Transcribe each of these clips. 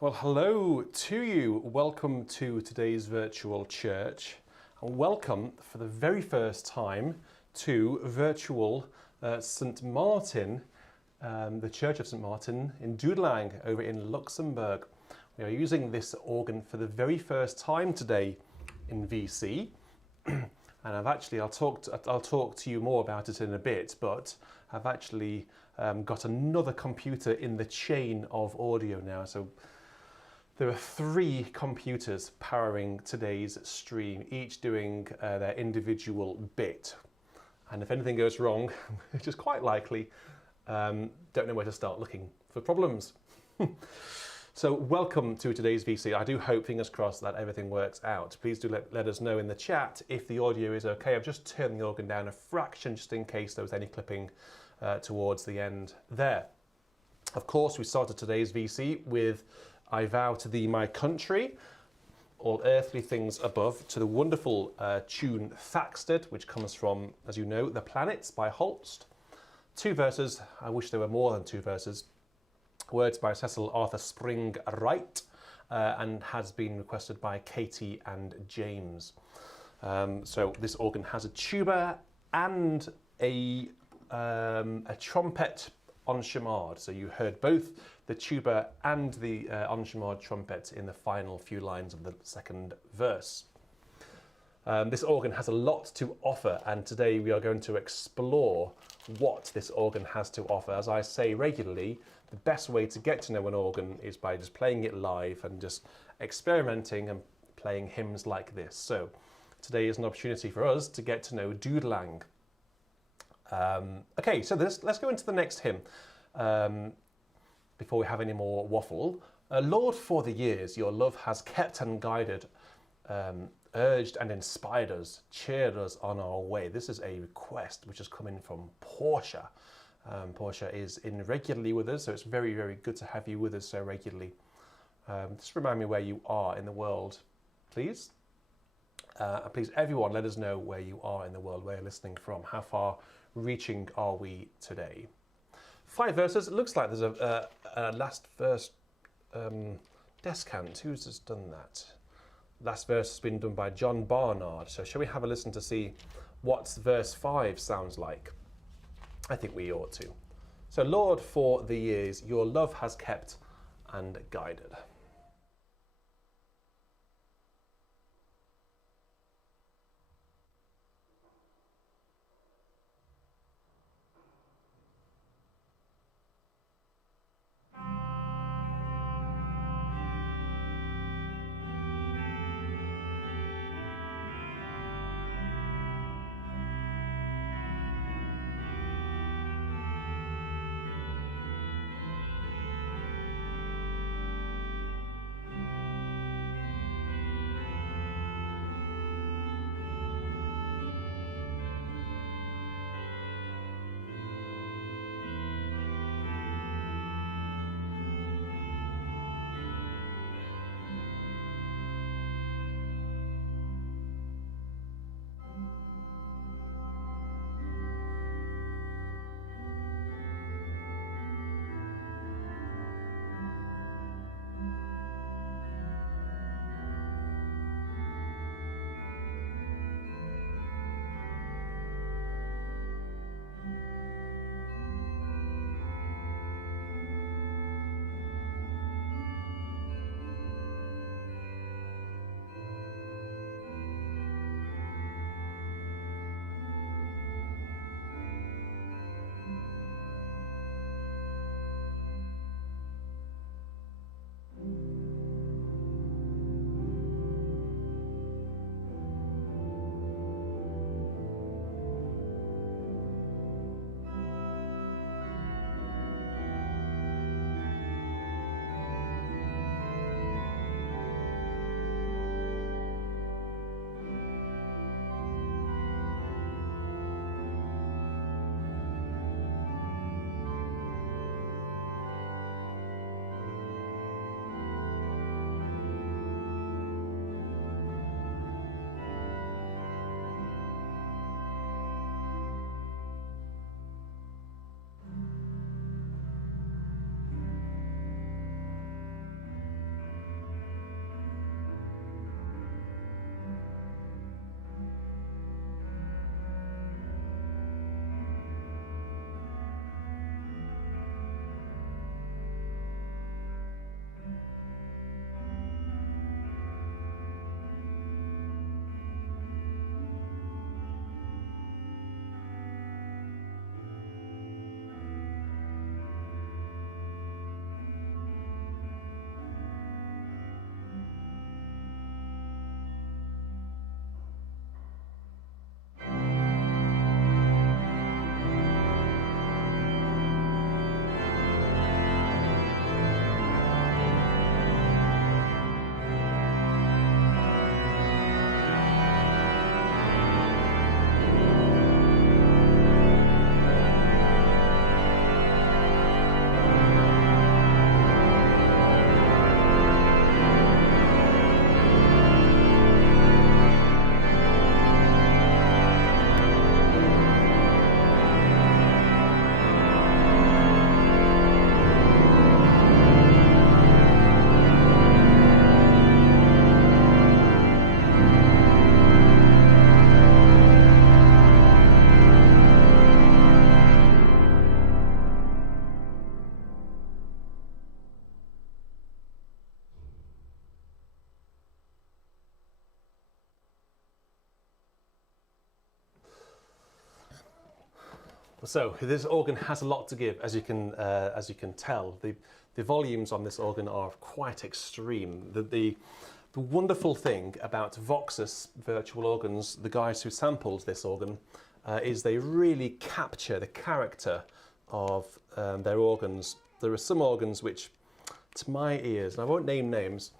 Well, hello to you. Welcome to today's virtual church, and welcome for the very first time to virtual St. Martin, the Church of St. Martin in Dudelande over in Luxembourg. We are using this organ for the very first time today in VC, and I'll talk to you more about it in a bit, but I've actually got another computer in the chain of audio now. So there are 3 computers powering today's stream, each doing their individual bit. And if anything goes wrong, which is quite likely, don't know where to start looking for problems. So welcome to today's VC. I do hope, fingers crossed, that everything works out. Please do let us know in the chat if the audio is okay. I've just turned the organ down a fraction just in case there was any clipping towards the end there. Of course, we started today's VC with I Vow to Thee My Country, all earthly things above, to the wonderful tune Thaxted, which comes from, as you know, The Planets by Holst. 2 verses, I wish there were more than 2 verses. Words by Cecil Arthur Spring Wright, and has been requested by Katie and James. So this organ has a tuba and a trumpet enchimade. So you heard both the tuba and the enchimade trumpet in the final few lines of the second verse. This organ has a lot to offer, and today we are going to explore what this organ has to offer. As I say regularly, the best way to get to know an organ is by just playing it live and just experimenting and playing hymns like this. So today is an opportunity for us to get to know Dudelande. Okay, so let's go into the next hymn before we have any more waffle. Lord, for the years your love has kept and guided, urged and inspired us, cheered us on our way. This is a request which has come in from Portia. Portia is in regularly with us, so it's very, very good to have you with us so regularly. Just remind me where you are in the world, please. Please, everyone, let us know where you are in the world, where you're listening from. How far reaching are we today? 5 verses. It looks like there's a last verse descant. Who's just done that? Last verse has been done by John Barnard. So shall we have a listen to see what verse 5 sounds like? I think we ought to. So, Lord, for the years your love has kept and guided. So this organ has a lot to give, as you can tell. The volumes on this organ are quite extreme. The wonderful thing about Voxus virtual organs, the guys who sampled this organ, is they really capture the character of their organs. There are some organs which, to my ears, and I won't name names,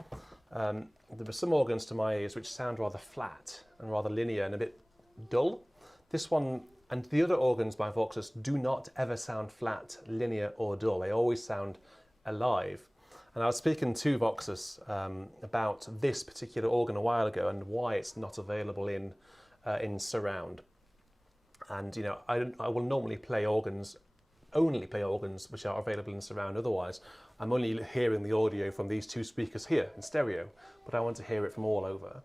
there are some organs to my ears which sound rather flat and rather linear and a bit dull. This one and the other organs by Voxus do not ever sound flat, linear or dull. They always sound alive. And I was speaking to Voxus about this particular organ a while ago and why it's not available in surround. And you know, I will normally only play organs which are available in surround. Otherwise, I'm only hearing the audio from these two speakers here in stereo, but I want to hear it from all over.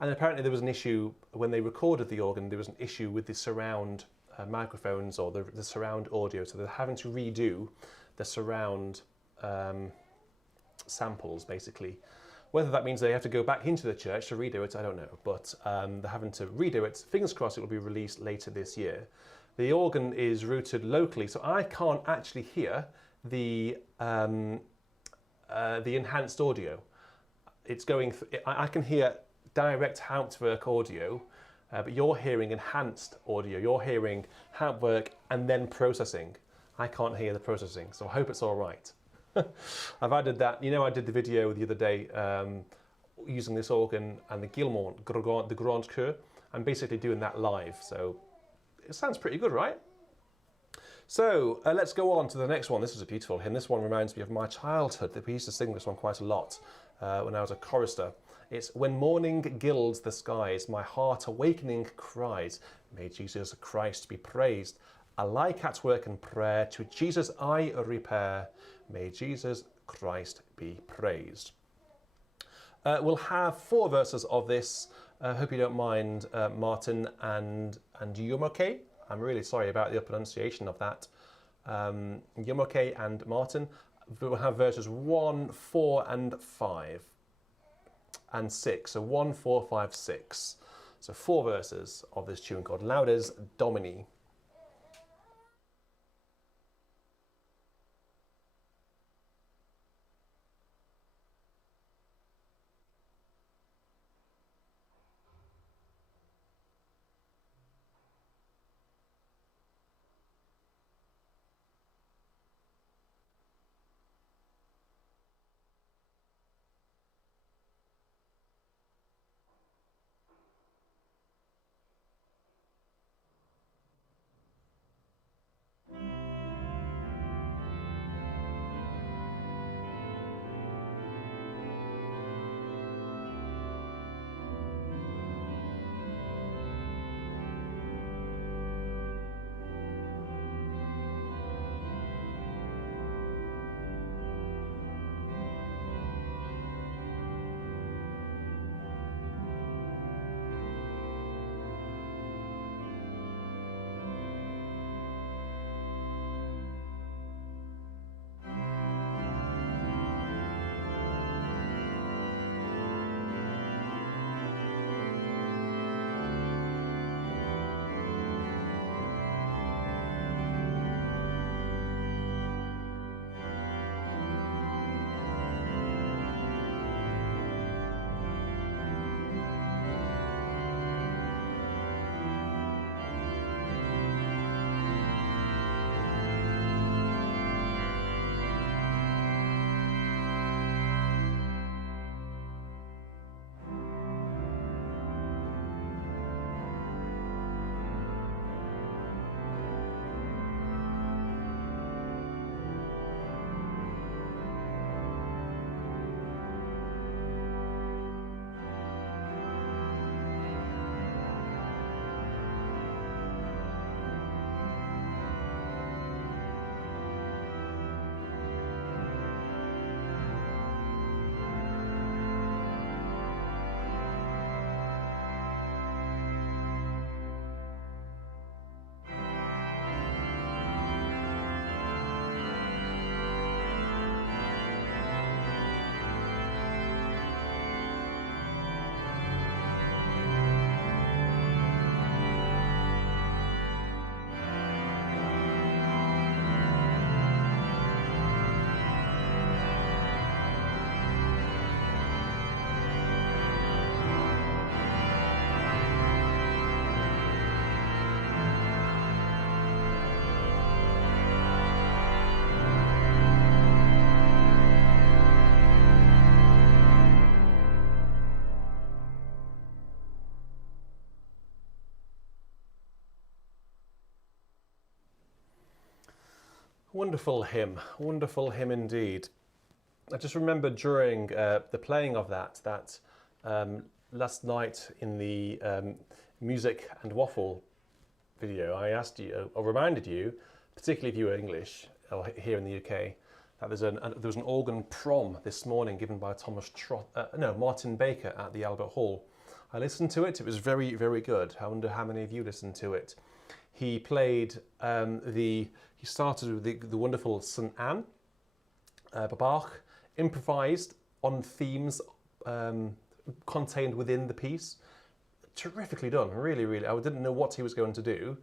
And apparently there was an issue when they recorded the organ. There was an issue with the surround microphones or the surround audio, so they're having to redo the surround samples, basically. Whether that means they have to go back into the church to redo it, I don't know, but they're having to redo it. Fingers crossed it will be released later this year. The organ is routed locally, so I can't actually hear the enhanced audio. It's going. I can hear direct Hauptwerk audio, but you're hearing enhanced audio. You're hearing Hauptwerk and then processing. I can't hear the processing, so I hope it's all right. I've added that. You know, I did the video the other day using this organ and the Guillemot, the Grand Chœur. I'm basically doing that live, so it sounds pretty good, right? So let's go on to the next one. This is a beautiful hymn. This one reminds me of my childhood. We used to sing this one quite a lot when I was a chorister. It's "When morning gilds the skies, my heart awakening cries, may Jesus Christ be praised. Alike at work and prayer, to Jesus I repair, may Jesus Christ be praised." We'll have 4 verses of this. Hope you don't mind, Martin and Yumoke. I'm really sorry about the pronunciation of that. Yumoke and Martin. We'll have verses 1, 4 and 5 and 6. So 1, 4, 5, 6. So 4 verses of this tune called Laudes Domini. Wonderful hymn indeed. I just remember during the playing of that last night in the Music and Waffle video, I asked you, or reminded you, particularly if you were English or here in the UK, that there was an organ prom this morning given by Martin Baker at the Albert Hall. I listened to it. It was very, very good. I wonder how many of you listened to it. He played he started with the wonderful St. Anne, Bach, improvised on themes contained within the piece. Terrifically done, really, really. I didn't know what he was going to do,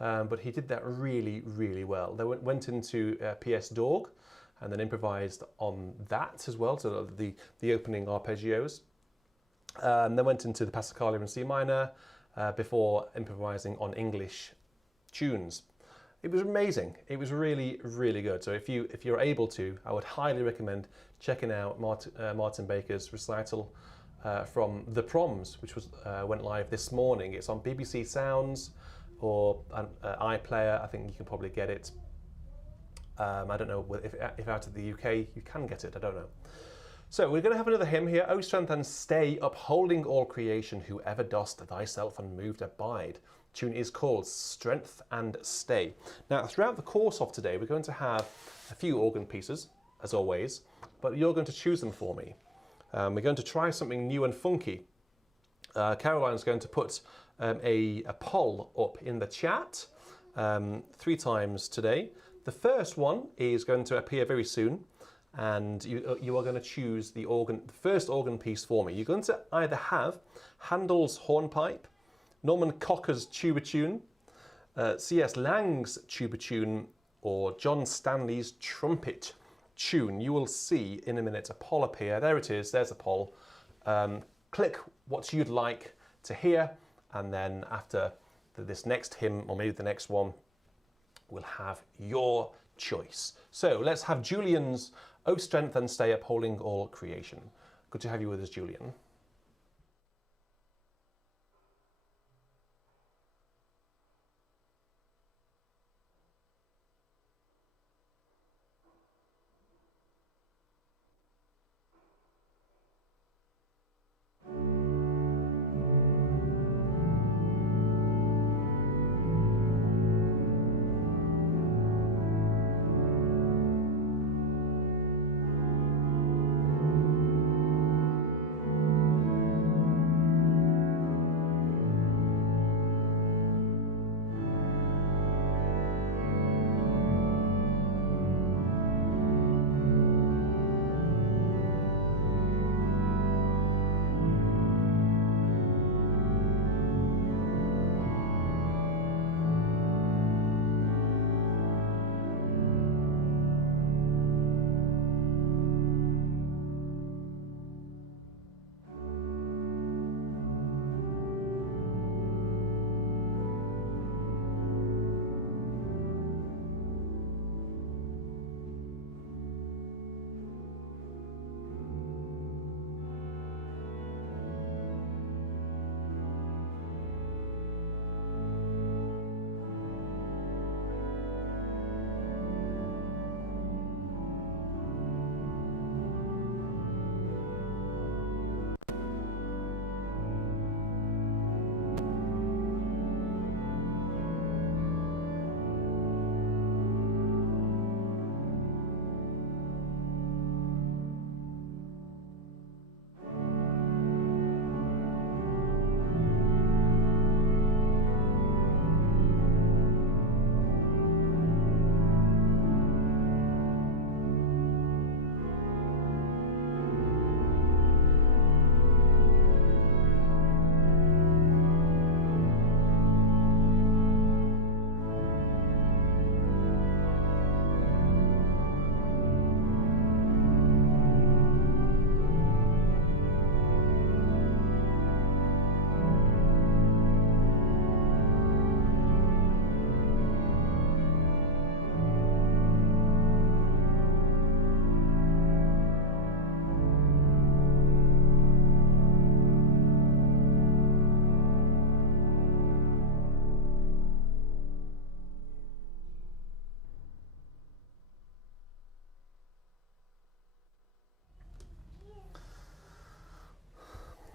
but he did that really, really well. They went into PS Dorg and then improvised on that as well, so the opening arpeggios. Then went into the Passacaglia in C minor before improvising on English tunes. It was amazing. It was really, really good. So if you're able to, I would highly recommend checking out Martin Baker's recital from The Proms, which went live this morning. It's on BBC Sounds or iPlayer. I think you can probably get it. I don't know if out of the UK you can get it. I don't know. So we're going to have another hymn here. O strength and stay, upholding all creation, whoever dost thyself unmoved abide. Tune is called Strength and Stay. Now, throughout the course of today, we're going to have a few organ pieces, as always, but you're going to choose them for me. We're going to try something new and funky. Caroline's going to put a poll up in the chat 3 times today. The first one is going to appear very soon, and you are going to choose the first organ piece for me. You're going to either have Handel's hornpipe, Norman Cocker's tuba tune, C.S. Lang's tuba tune, or John Stanley's trumpet tune. You will see in a minute a poll appear. There it is, there's a poll. Click what you'd like to hear, and then after this next hymn, or maybe the next one, we'll have your choice. So let's have Julian's O Strength and Stay, Upholding All Creation. Good to have you with us, Julian.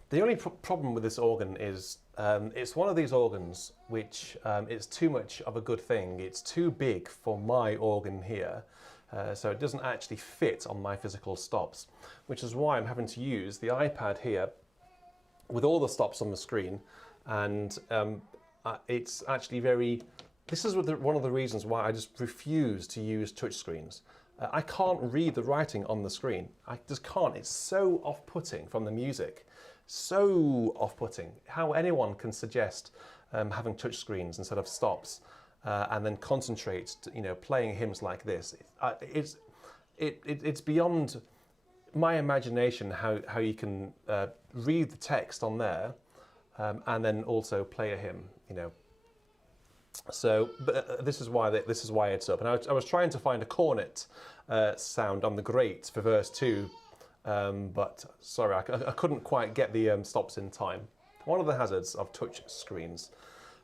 The only problem with this organ is it's one of these organs which is too much of a good thing. It's too big for my organ here, so it doesn't actually fit on my physical stops, which is why I'm having to use the iPad here with all the stops on the screen, and it's actually very... This is one of the reasons why I just refuse to use touchscreens. I can't read the writing on the screen. I just can't. It's so off-putting from the music. So off-putting. How anyone can suggest having touchscreens instead of stops and then concentrate, playing hymns like this. It's beyond my imagination how you can read the text on there and then also play a hymn, So, but this is why it's up. And I was trying to find a cornet sound on the grate for verse 2, but sorry, I couldn't quite get the stops in time. One of the hazards of touch screens.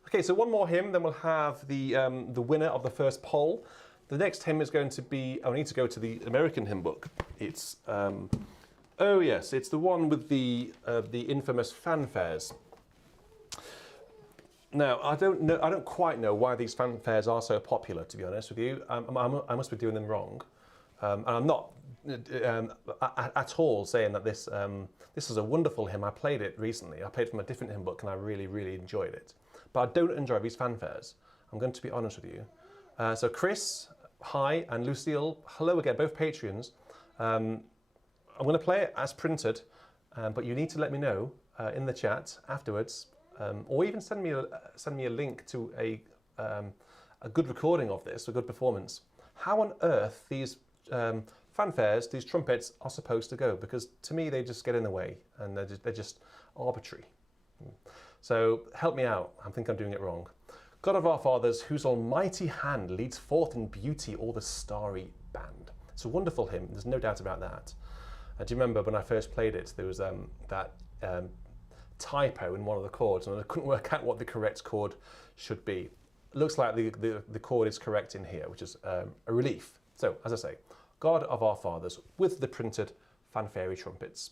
Okay, so one more hymn, then we'll have the winner of the first poll. The next hymn is going to be, I need to go to the American Hymnbook. It's, oh yes, it's the one with the infamous fanfares. Now, I don't quite know why these fanfares are so popular, to be honest with you. I must be doing them wrong. And I'm not at all saying that this is a wonderful hymn. I played it recently. I played from a different hymn book and I really, really enjoyed it. But I don't enjoy these fanfares. I'm going to be honest with you. So Chris, hi, and Lucille, hello again, both Patreons. I'm going to play it as printed, but you need to let me know in the chat afterwards, or even send me a link to a good recording of this, a good performance. How on earth these fanfares, these trumpets, are supposed to go? Because to me they just get in the way and they're just arbitrary. So help me out. I think I'm doing it wrong. God of our fathers, whose almighty hand leads forth in beauty all the starry band. It's a wonderful hymn. There's no doubt about that. Do you remember when I first played it? There was that typo in one of the chords, and I couldn't work out what the correct chord should be. It looks like the chord is correct in here, which is a relief. So, as I say, God of our fathers with the printed fanfare trumpets.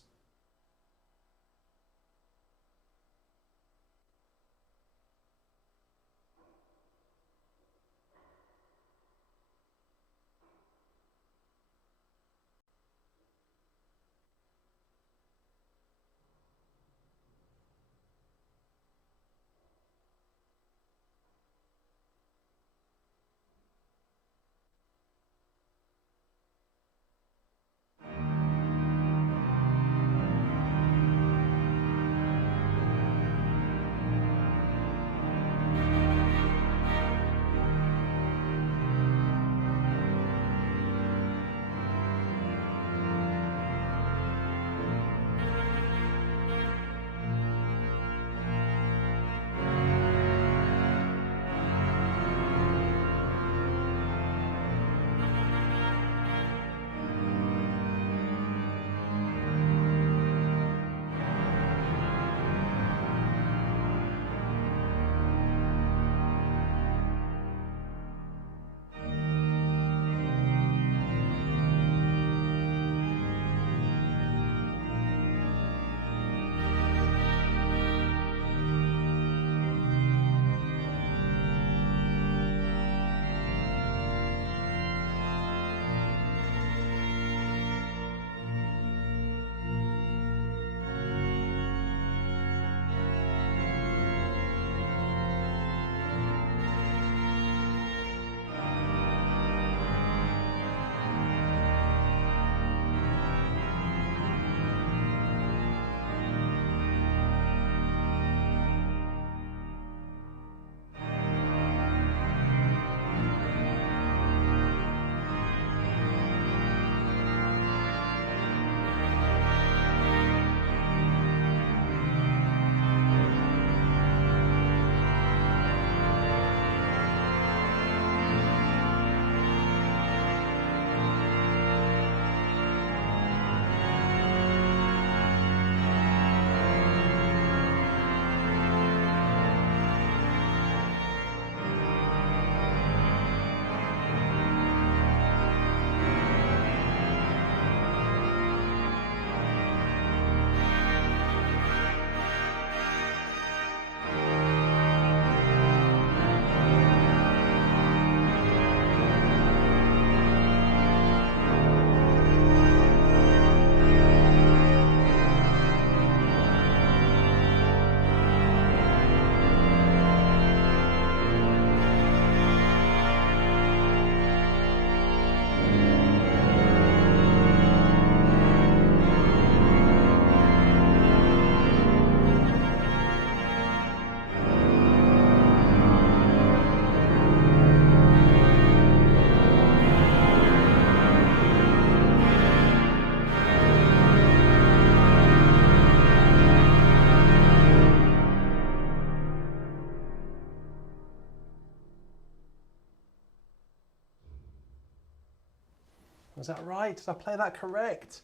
Is that right? Did I play that correct?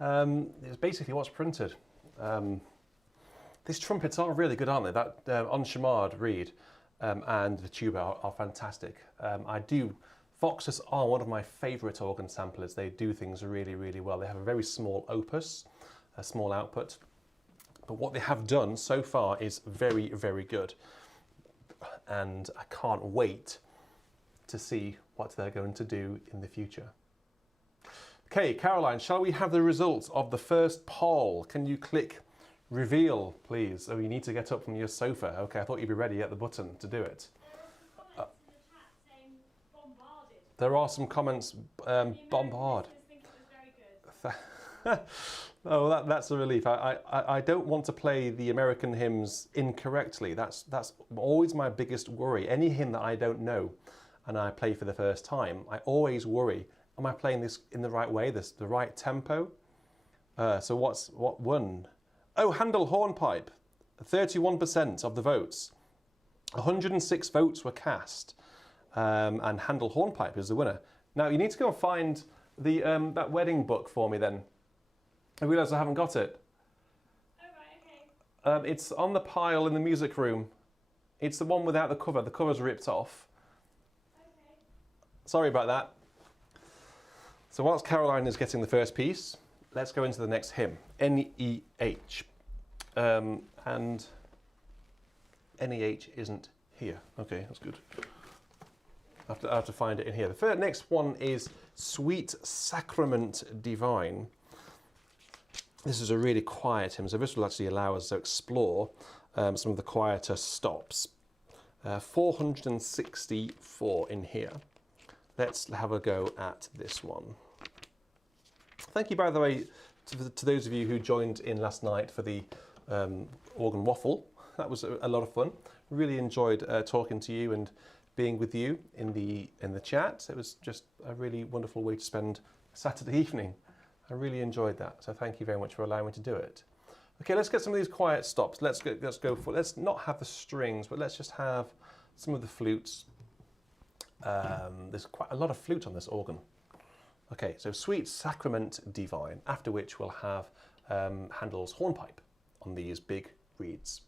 It's basically what's printed. These trumpets are really good, aren't they? That Enchimard reed and the tuba are fantastic. Voxes are one of my favourite organ samplers. They do things really, really well. They have a very small opus, a small output. But what they have done so far is very, very good. And I can't wait to see what they're going to do in the future. Okay, Caroline, shall we have the results of the first poll? Can you click reveal, please? Oh, you need to get up from your sofa. Okay, I thought you'd be ready at the button to do it. There are some comments bombard. Oh, that's a relief. I don't want to play the American hymns incorrectly. That's always my biggest worry. Any hymn that I don't know and I play for the first time, I always worry, am I playing this in the right way, the right tempo? So what won? Oh, Handel Hornpipe, 31% of the votes. 106 votes were cast. And Handel Hornpipe is the winner. Now you need to go and find the that wedding book for me then. I realise I haven't got it. Oh, right, okay. It's on the pile in the music room. It's the one without the cover. The cover's ripped off. Okay. Sorry about that. So whilst Caroline is getting the first piece, let's go into the next hymn, N-E-H. And N-E-H isn't here. Okay, that's good. I have to find it in here. The next one is Sweet Sacrament Divine. This is a really quiet hymn, so this will actually allow us to explore some of the quieter stops. 464 in here. Let's have a go at this one. Thank you, by the way, to those of you who joined in last night for the organ waffle. That was a lot of fun. Really enjoyed talking to you and being with you in the chat. It was just a really wonderful way to spend Saturday evening. I really enjoyed that. So thank you very much for allowing me to do it. Okay, let's get some of these quiet stops. Let's not have the strings, but let's just have some of the flutes. There's quite a lot of flute on this organ. Okay, so Sweet Sacrament Divine, after which we'll have Handel's hornpipe on these big reeds.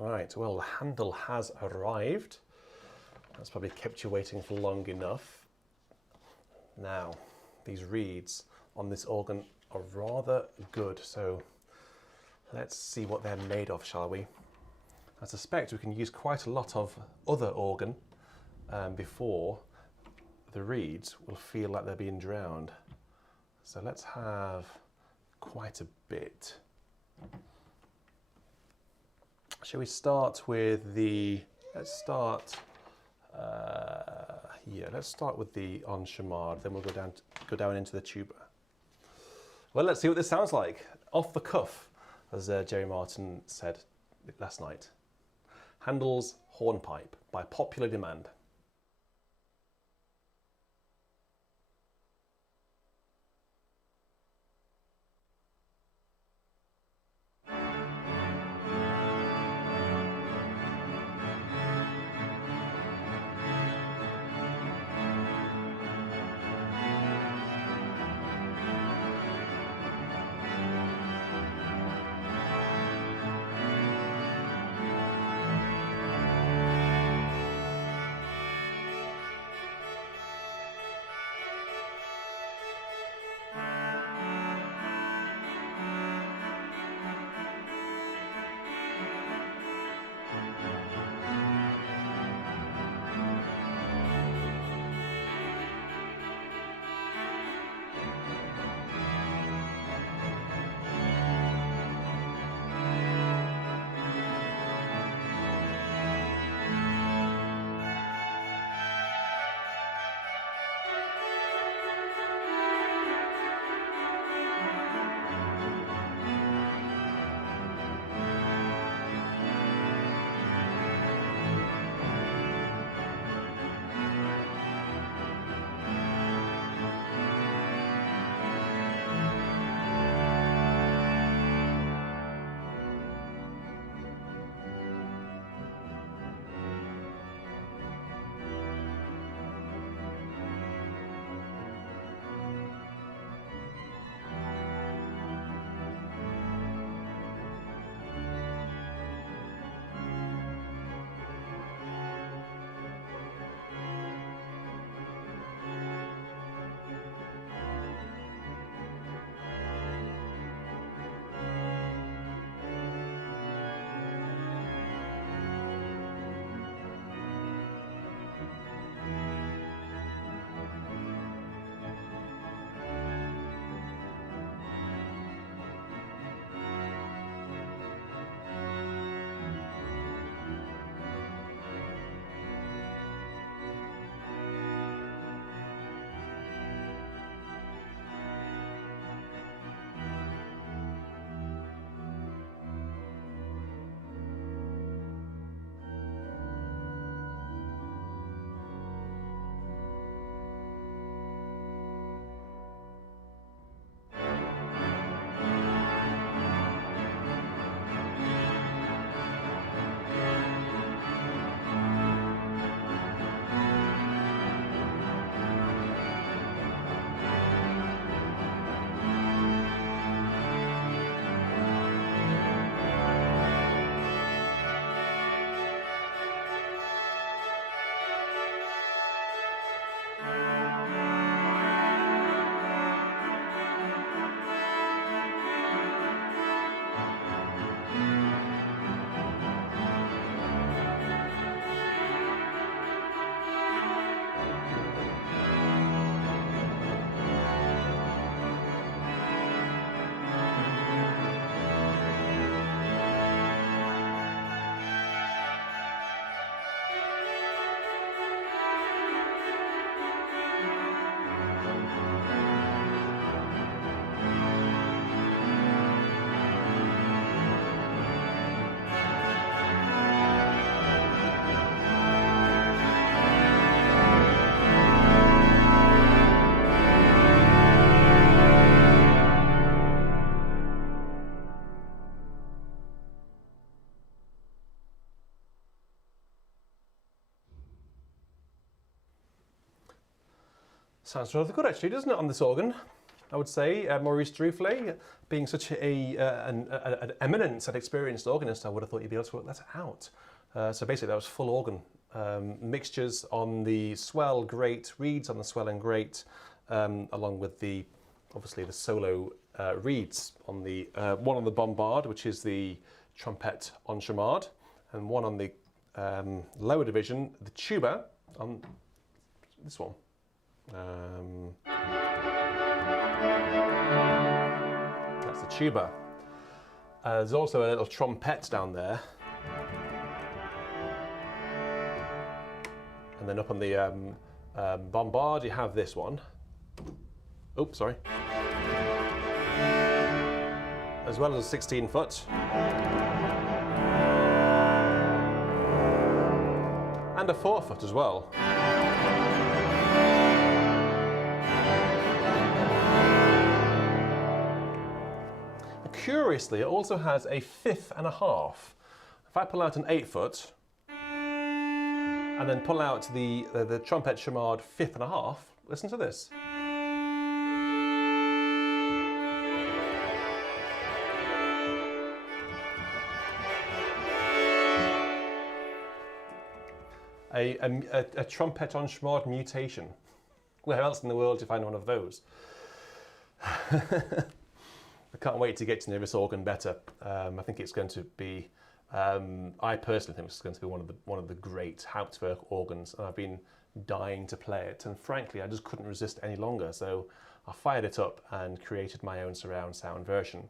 Right, well, the handle has arrived. That's probably kept you waiting for long enough. Now, these reeds on this organ are rather good, so let's see what they're made of, shall we? I suspect we can use quite a lot of other organ before the reeds will feel like they're being drowned. So let's have quite a bit. Shall we start with the, let's start with the en chamade, then we'll go down into the tuba. Well, let's see what this sounds like. Off the cuff, as Jerry Martin said last night. Handel's Hornpipe by popular demand. Sounds rather good actually, doesn't it, on this organ? I would say. Maurice Droufflet, being such an eminent and experienced organist, I would have thought you'd be able to work that out. So basically that was full organ. Mixtures on the swell, grate, reeds on the swell and grate, along with obviously the solo reeds on the one on the bombard, which is the trumpet en chamade, and one on the lower division, the tuba, on this one. That's the tuba. There's also a little trumpet down there. And then up on the bombard, you have this one. Oops, sorry. As well as a 16-foot. And a 4-foot as well. And curiously, it also has a 5.5. If I pull out an 8-foot, and then pull out the trumpet chamade 5.5, listen to this. A trumpet en chamade mutation. Where else in the world do you find one of those? I can't wait to get to know this organ better. I think it's going to be, I personally think it's going to be one of the great Hauptwerk organs, and I've been dying to play it. And frankly, I just couldn't resist any longer, so I fired it up and created my own surround sound version.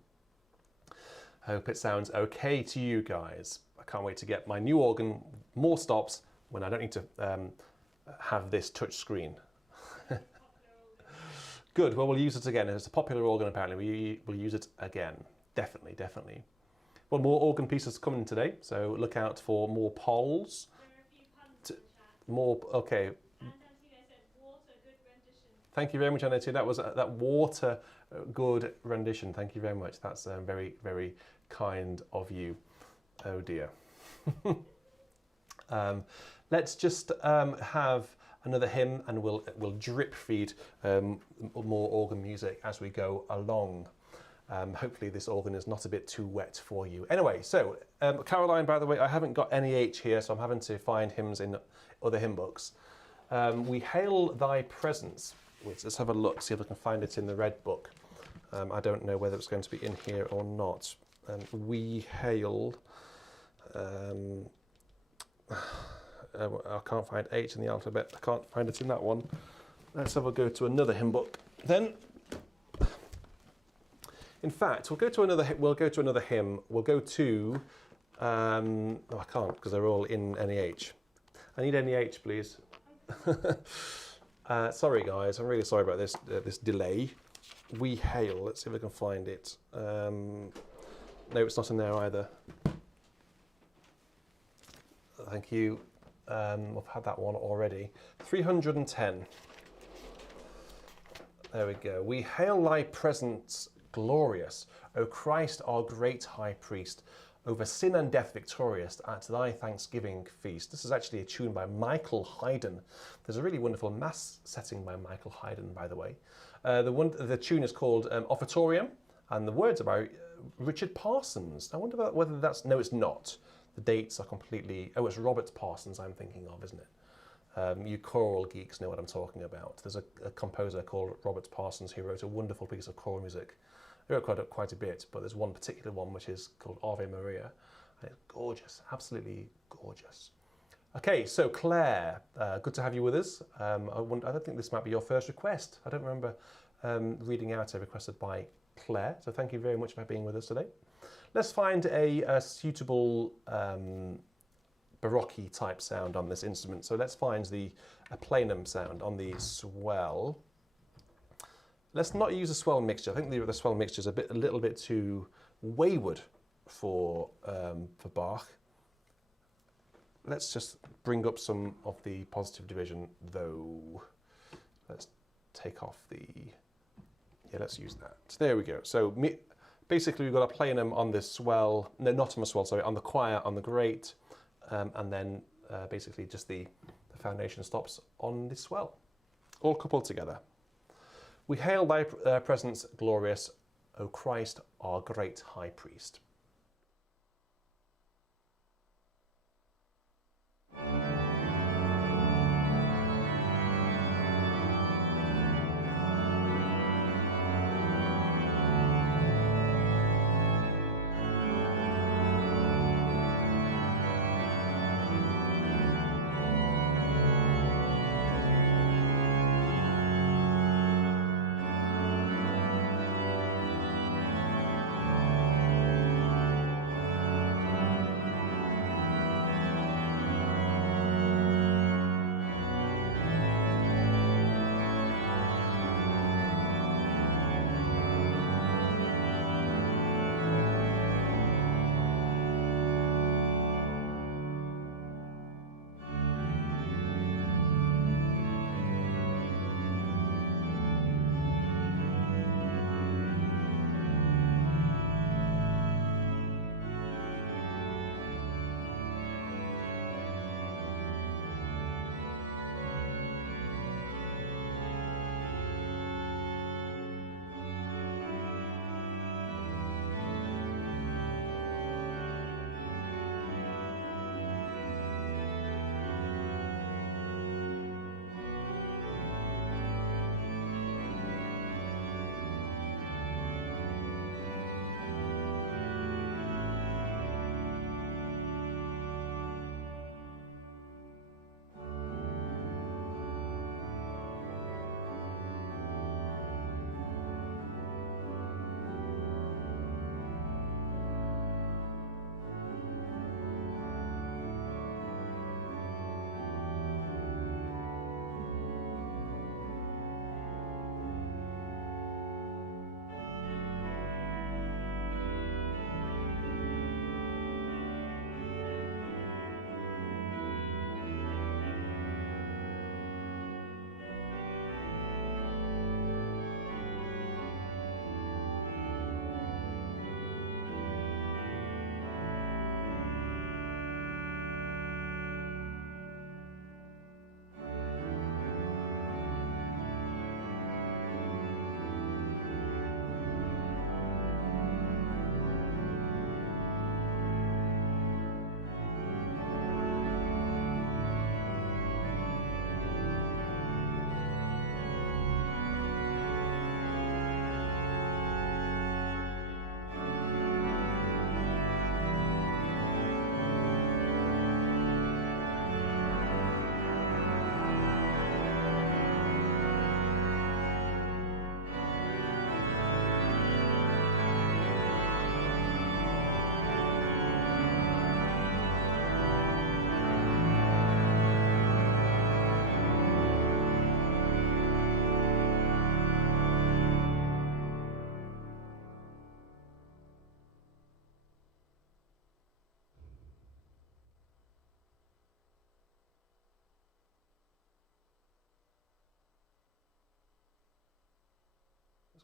I hope it sounds okay to you guys. I can't wait to get my new organ, more stops, when I don't need to have this touch screen. Good, well, we'll use it again. It's a popular organ, apparently. We'll use it again. Definitely, definitely. Well, more organ pieces coming today, so look out for more polls. There are a few puns in the chat. More, okay. And Antina said, water, good rendition. Thank you very much, Anita. That was that water good rendition. Thank you very much. That's very, very kind of you. Oh dear. Let's just have another hymn, and we'll drip feed more organ music as we go along. Hopefully this organ is not a bit too wet for you. Anyway, so Caroline, by the way, I haven't got any H here, so I'm having to find hymns in other hymn books. We Hail Thy Presence. Let's have a look, see if I can find it in the red book. I don't know whether it's going to be in here or not. We Hail... I can't find H in the alphabet. I can't find it in that one. Let's have a go to another hymn book. Then, in fact, we'll go to another hymn. We'll go to. No, I can't because they're all in NEH. I need NEH, please. Sorry, guys. I'm really sorry about this this delay. We Hail. Let's see if I can find it. No, it's not in there either. Thank you. I've had that one already. 310. There we go. We hail thy presence glorious, O Christ, our great high priest, over sin and death victorious, at thy thanksgiving feast. This is actually a tune by Michael Haydn. There's a really wonderful mass setting by Michael Haydn, by the way. The tune is called Authertorium, and the words are by Richard Parsons. I wonder whether that's... No, it's not. The dates are completely... Oh, it's Robert Parsons I'm thinking of, isn't it? You choral geeks know what I'm talking about. There's a composer called Robert Parsons who wrote a wonderful piece of choral music. He wrote quite a bit, but there's one particular one which is called Ave Maria. And it's gorgeous, absolutely gorgeous. Okay, so Claire, good to have you with us. I don't think this might be your first request. I don't remember reading out a requested by Claire, so thank you very much for being with us today. Let's find a suitable Baroque type sound on this instrument. So let's find a plenum sound on the swell. Let's not use a swell mixture. I think the swell mixture is a little bit too wayward for Bach. Let's just bring up some of the positive division, though. Let's take off the... Yeah, let's use that. So there we go. So basically, we've got a plenum on the swell, no, not on the swell, sorry, on the choir, on the grate, and then basically just the foundation stops on the swell, all coupled together. We hail thy presence glorious, O Christ, our great high priest.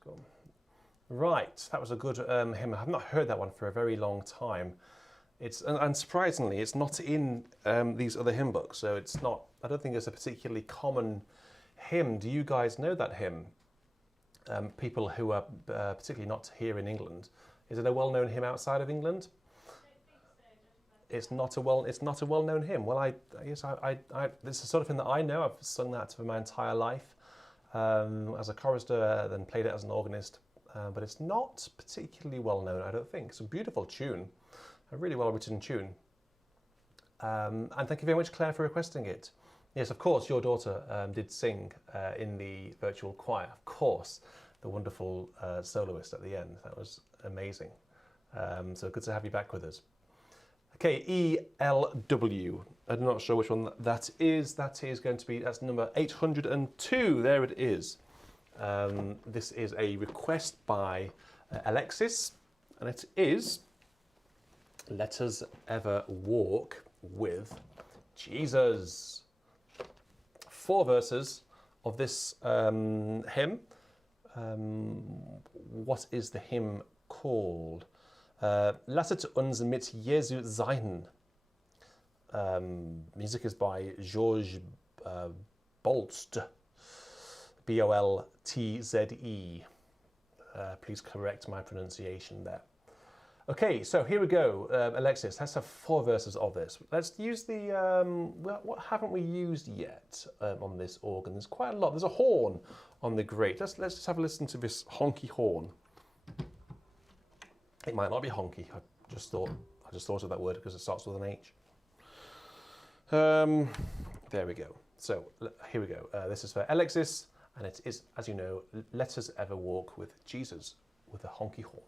Cool. Right, that was a good hymn. I've not heard that one for a very long time. It's and surprisingly, it's not in these other hymn books, so it's not. I don't think it's a particularly common hymn. Do you guys know that hymn? People who are particularly not here in England. Is it a well-known hymn outside of England? It's not a well-known hymn. Well, it's the sort of thing that I know. I've sung that for my entire life as a chorister, then played it as an organist. But it's not particularly well-known, I don't think. It's a beautiful tune, a really well-written tune. And thank you very much, Claire, for requesting it. Yes, of course, your daughter did sing in the virtual choir. Of course, the wonderful soloist at the end. That was amazing. So good to have you back with us. Okay, ELW. I'm not sure which one that is. That is going to be, that's number 802. There it is. This is a request by Alexis, and it is, "Let us ever walk with Jesus." 4 verses of this hymn. What is the hymn called? Lasset uns mit Jesu sein. Music is by George Bolst. Boltze. Please correct my pronunciation there. Okay, so here we go. Alexis, let's have 4 verses of this. Let's use the, what haven't we used yet on this organ? There's quite a lot. There's a horn on the grate. Let's just have a listen to this honky horn. It might not be honky. I just thought of that word because it starts with an H. There we go. So here we go. This is for Alexis, and it is, as you know, Let Us Ever Walk with Jesus with a honky horn.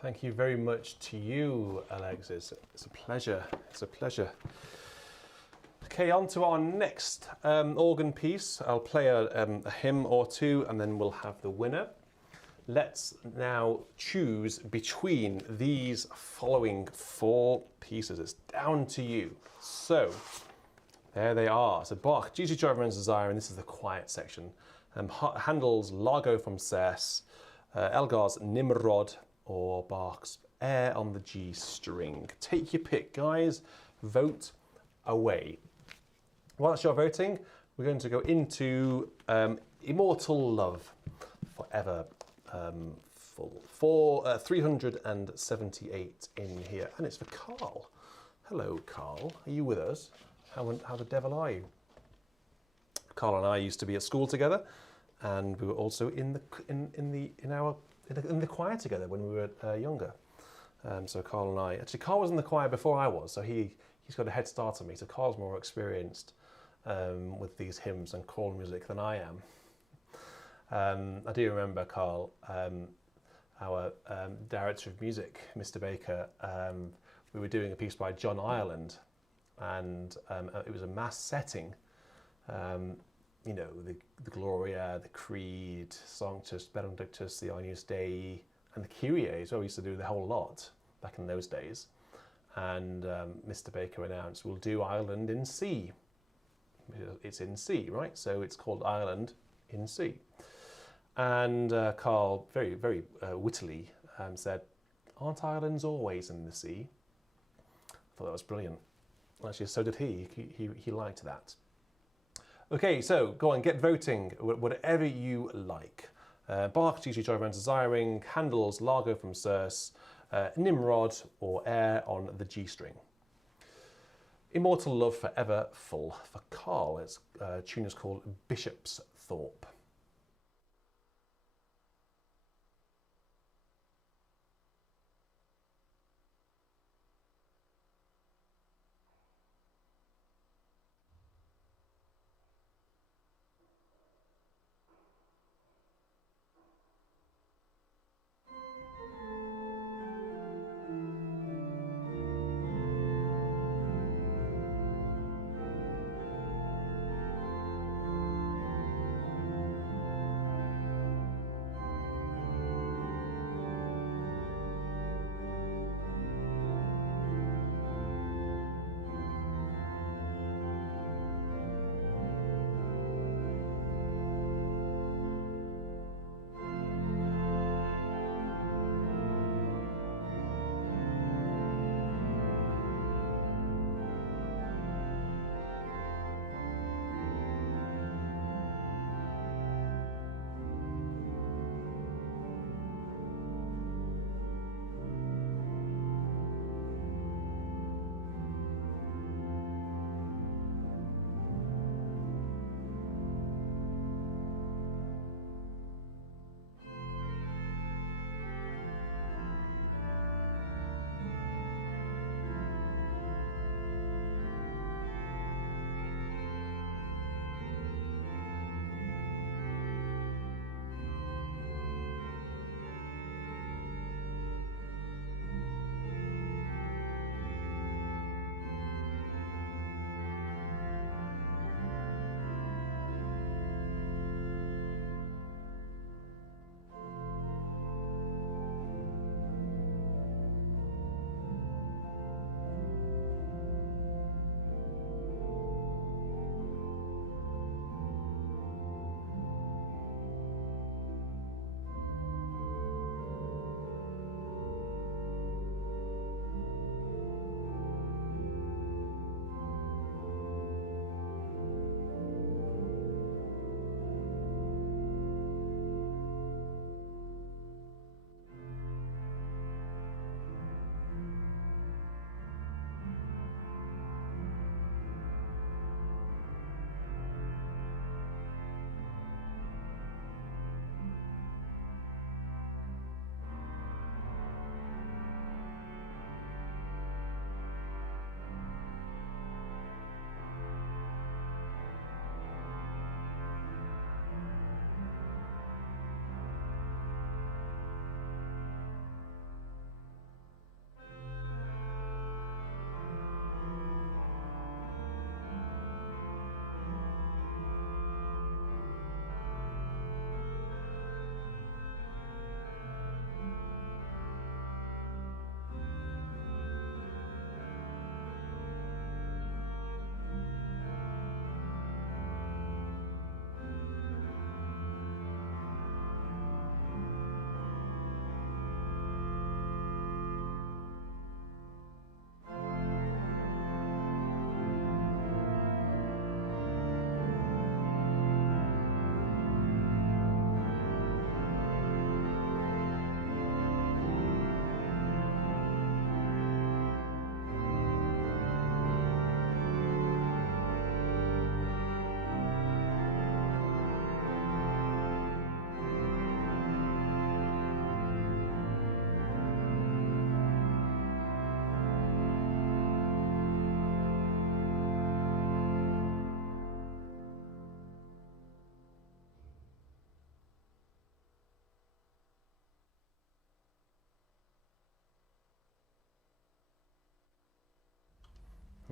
Thank you very much to you, Alexis. It's a pleasure. It's a pleasure. Okay, on to our next organ piece. I'll play a hymn or two and then we'll have the winner. Let's now choose between these following 4 pieces. It's down to you. So, there they are. So Bach, G.G. Joy of Man's Desire, and this is the quiet section. Handel's Largo from Cess, Elgar's Nimrod, or Bach's Air on the G string. Take your pick, guys. Vote away. Whilst you're voting, we're going to go into Immortal Love, Forever Full. For 378 in here, and it's for Carl. Hello, Carl. Are you with us? How the devil are you? Carl and I used to be at school together, and we were also in the choir together when we were younger. So Carl and I, actually Carl was in the choir before I was, so he's got a head start on me. So Carl's more experienced with these hymns and choral music than I am. I do remember Carl, our director of music, Mr. Baker. We were doing a piece by John Ireland, and it was a mass setting. You know, the Gloria, the Creed, Sanctus, Benedictus, the Agnus Dei, and the Kyrie as well. We used to do the whole lot back in those days. And Mr. Baker announced, we'll do Ireland in C. It's in C, right? So it's called Ireland in C. And Carl, very, very wittily, said, aren't islands always in the sea? I thought that was brilliant. Actually, so did he. He liked that. Okay, so go on, get voting, whatever you like. Bach, G.G. Joy of Man's Desiring, Handel's Largo from Cess, Nimrod, or Air on the G string. Immortal Love Forever Full. For Carl, its tune is called Bishop's Thorpe.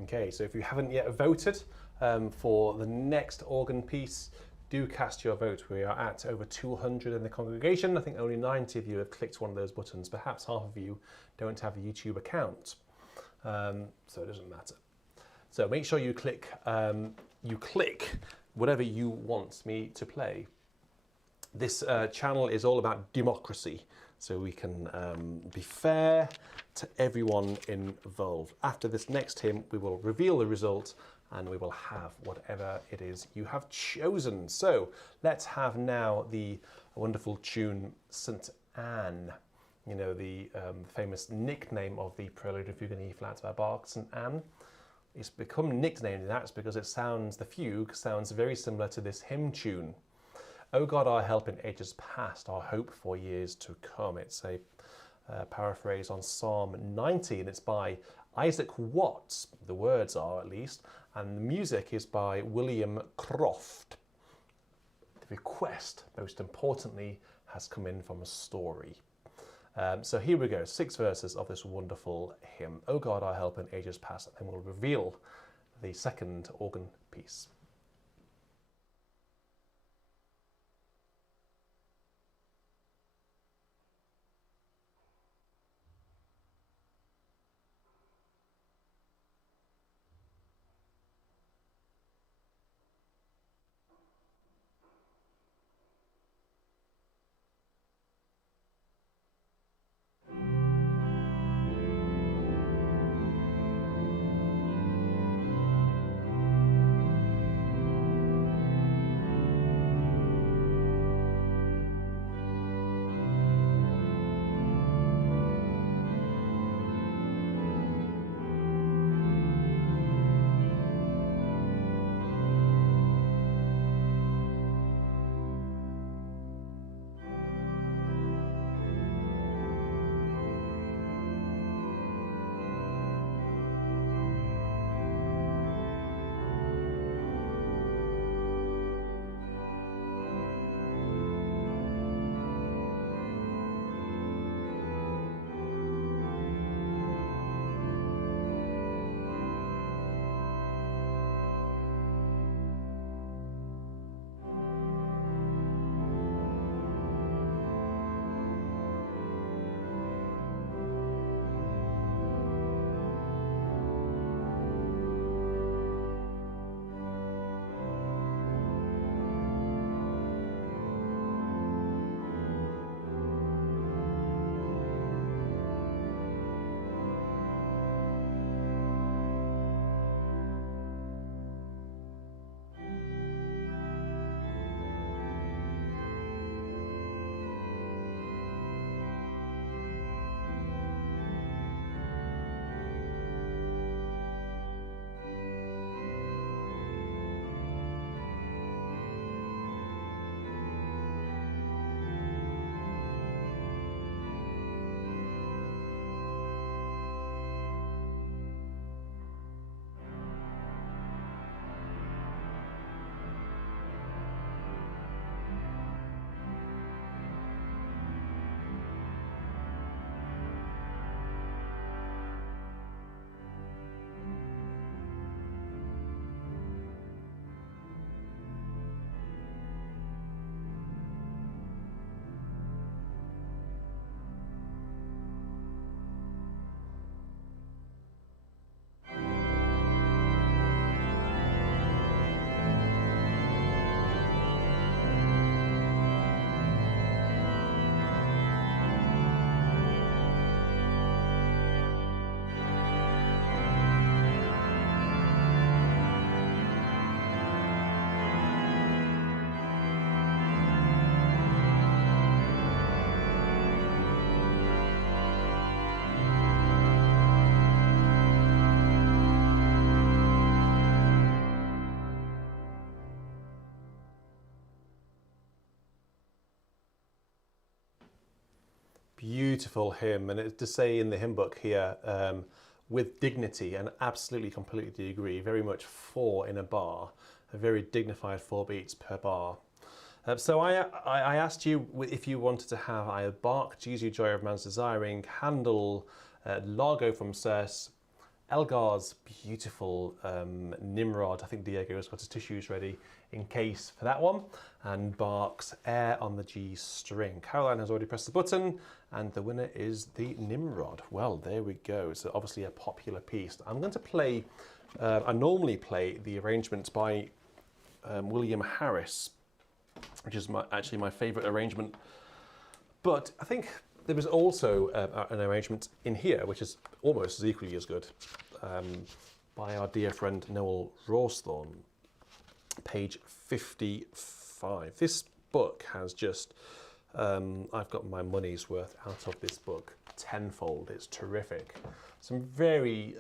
Okay, so if you haven't yet voted for the next organ piece, do cast your vote. We are at over 200 in the congregation. I think only 90 of you have clicked one of those buttons. Perhaps half of you don't have a YouTube account, so it doesn't matter. So make sure you click whatever you want me to play. This channel is all about democracy, so we can be fair to everyone involved. After this next hymn, we will reveal the result and we will have whatever it is you have chosen. So let's have now the wonderful tune St. Anne. You know, the famous nickname of the Prelude and Fugue in E flat by Bach, St. Anne. It's become nicknamed that because it sounds, the fugue sounds very similar to this hymn tune. O God, our help in ages past, our hope for years to come. It's a paraphrase on Psalm 90, and it's by Isaac Watts, the words are at least, and the music is by William Croft. The request, most importantly, has come in from a story. So here we go, 6 verses of this wonderful hymn, O God, our help in ages past, and then we'll reveal the second organ piece. Beautiful hymn, and it's to say in the hymn book here, with dignity, and absolutely completely agree, very much 4 in a bar, a very dignified 4 beats per bar. So I asked you if you wanted to have Bach, Jesu Joy of Man's Desiring, Handel, Largo from Circe, Elgar's beautiful Nimrod. I think Diego's got his tissues ready in case for that one. And Bach's Air on the G string. Caroline has already pressed the button, and the winner is the Nimrod. Well, there we go. So obviously a popular piece. I'm going to play, I normally play the arrangement by William Harris, which is actually my favourite arrangement. But I think there was also an arrangement in here, which is almost as equally as good, by our dear friend Noel Rawsthorne, page 55. This book has just, I've got my money's worth out of this book tenfold. It's terrific. Some very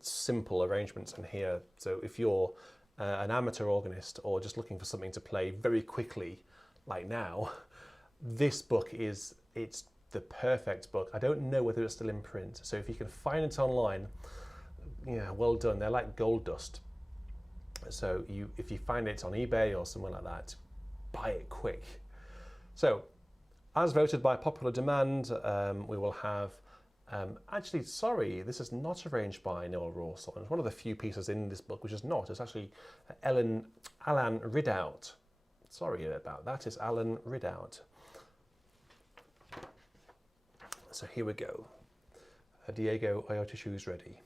simple arrangements in here. So if you're an amateur organist or just looking for something to play very quickly, like now, this book it's the perfect book. I don't know whether it's still in print, so if you can find it online, yeah, well done. They're like gold dust. So if you find it on eBay or somewhere like that, buy it quick. So, as voted by popular demand, we will have, actually, sorry, this is not arranged by Noel Rawsthorne. It's one of the few pieces in this book which is not. It's actually Alan Ridout. Sorry about that, it's Alan Ridout. So here we go. Diego, are your tissues ready?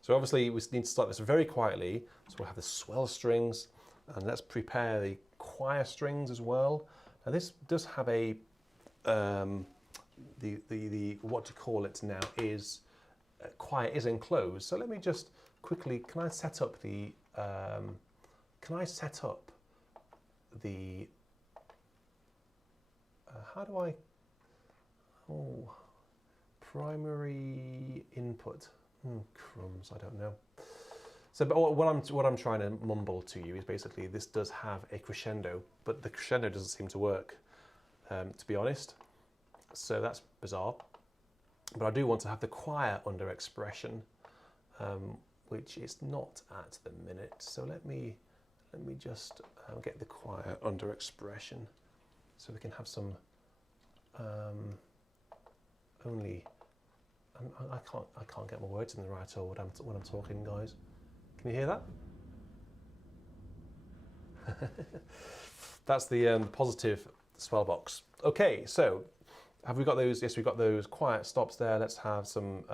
So obviously we need to start this very quietly. So we'll have the swell strings, and let's prepare the choir strings as well. Now this does have a, the what to call it now is, choir is enclosed. So let me just quickly, can I set up the, how do I, oh, primary input. Crumbs, I don't know. So, but what I'm trying to mumble to you is basically this does have a crescendo, but the crescendo doesn't seem to work, to be honest. So that's bizarre. But I do want to have the choir under expression, which is not at the minute. So let me just get the choir under expression, so we can have some. I can't get my words in the right order when I'm talking, guys. Can you hear that? That's the positive swell box. Okay, so have we got those? Yes, we've got those quiet stops there. Let's have some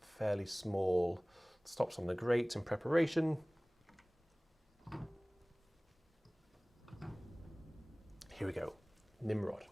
fairly small stops on the grate in preparation. Here we go, Nimrod.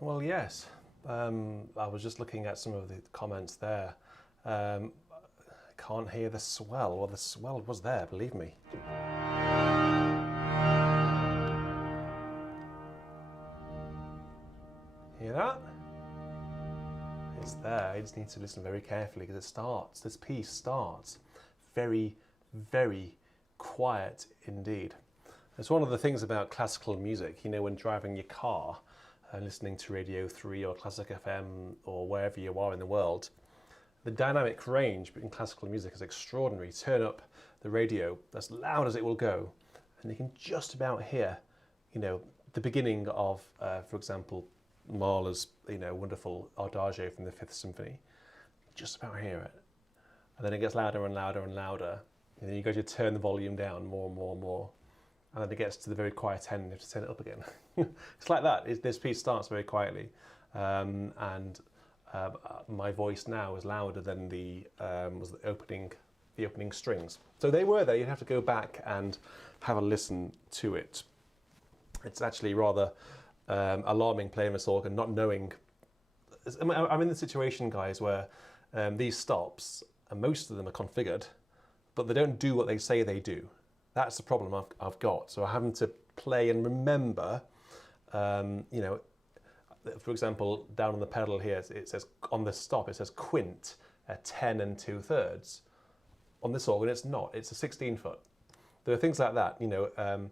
Well, yes. I was just looking at some of the comments there. Can't hear the swell. Well, the swell was there, believe me. Hear that? It's there. I just need to listen very carefully because this piece starts very, very quiet indeed. It's one of the things about classical music, you know, when driving your car and listening to Radio 3 or Classic FM or wherever you are in the world, the dynamic range in classical music is extraordinary. Turn up the radio as loud as it will go, and you can just about hear, you know, the beginning of, for example, Mahler's, you know, wonderful Adagio from the Fifth Symphony. Just about hear it, and then it gets louder and louder and louder. And then you go to turn the volume down more and more and more, and then it gets to the very quiet end. And you have to turn it up again. It's like that. This piece starts very quietly, and my voice now is louder than the opening strings. So they were there. You'd have to go back and have a listen to it. It's actually rather alarming playing this organ, not knowing. I'm in the situation, guys, where these stops, and most of them are configured, but they don't do what they say they do. That's the problem I've got. So I'm having to play and remember, you know, for example, down on the pedal here, it says, on the stop, it says quint, 10 2/3. On this organ, it's not. It's a 16-foot. There are things like that, you know,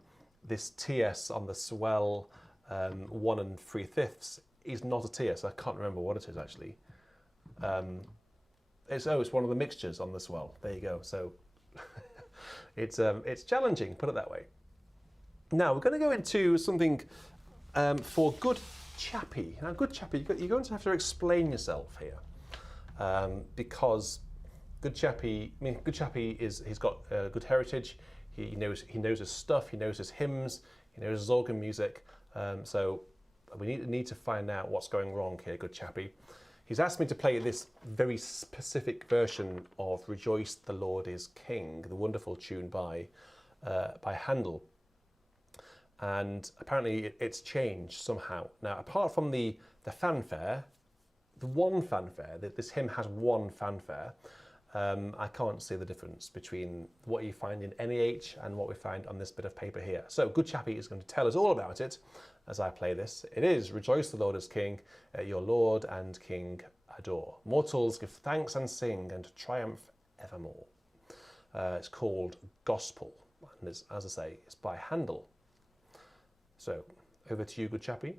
this TS on the swell, 1 3/5 is not a TS. I can't remember what it is actually. It's one of the mixtures on the swell. There you go. So it's challenging, put it that way. Now we're going to go into something for good chappy. Now, good chappy, you're going to have to explain yourself here, because good chappy. I mean, good chappy he's got good heritage. He knows his stuff. He knows his hymns. He knows his organ music. So we need to find out what's going wrong here, good chappy. He's asked me to play this very specific version of "Rejoice, the Lord is King," the wonderful tune by Handel. And apparently it's changed somehow. Now, apart from the fanfare, the one fanfare, this hymn has one fanfare, I can't see the difference between what you find in NEH and what we find on this bit of paper here. So good chappy is going to tell us all about it as I play this. It is "Rejoice the Lord is King, your Lord and King adore. Mortals give thanks and sing and triumph evermore." It's called Gospel, and it's, as I say, it's by Handel. So over to you, good chappy.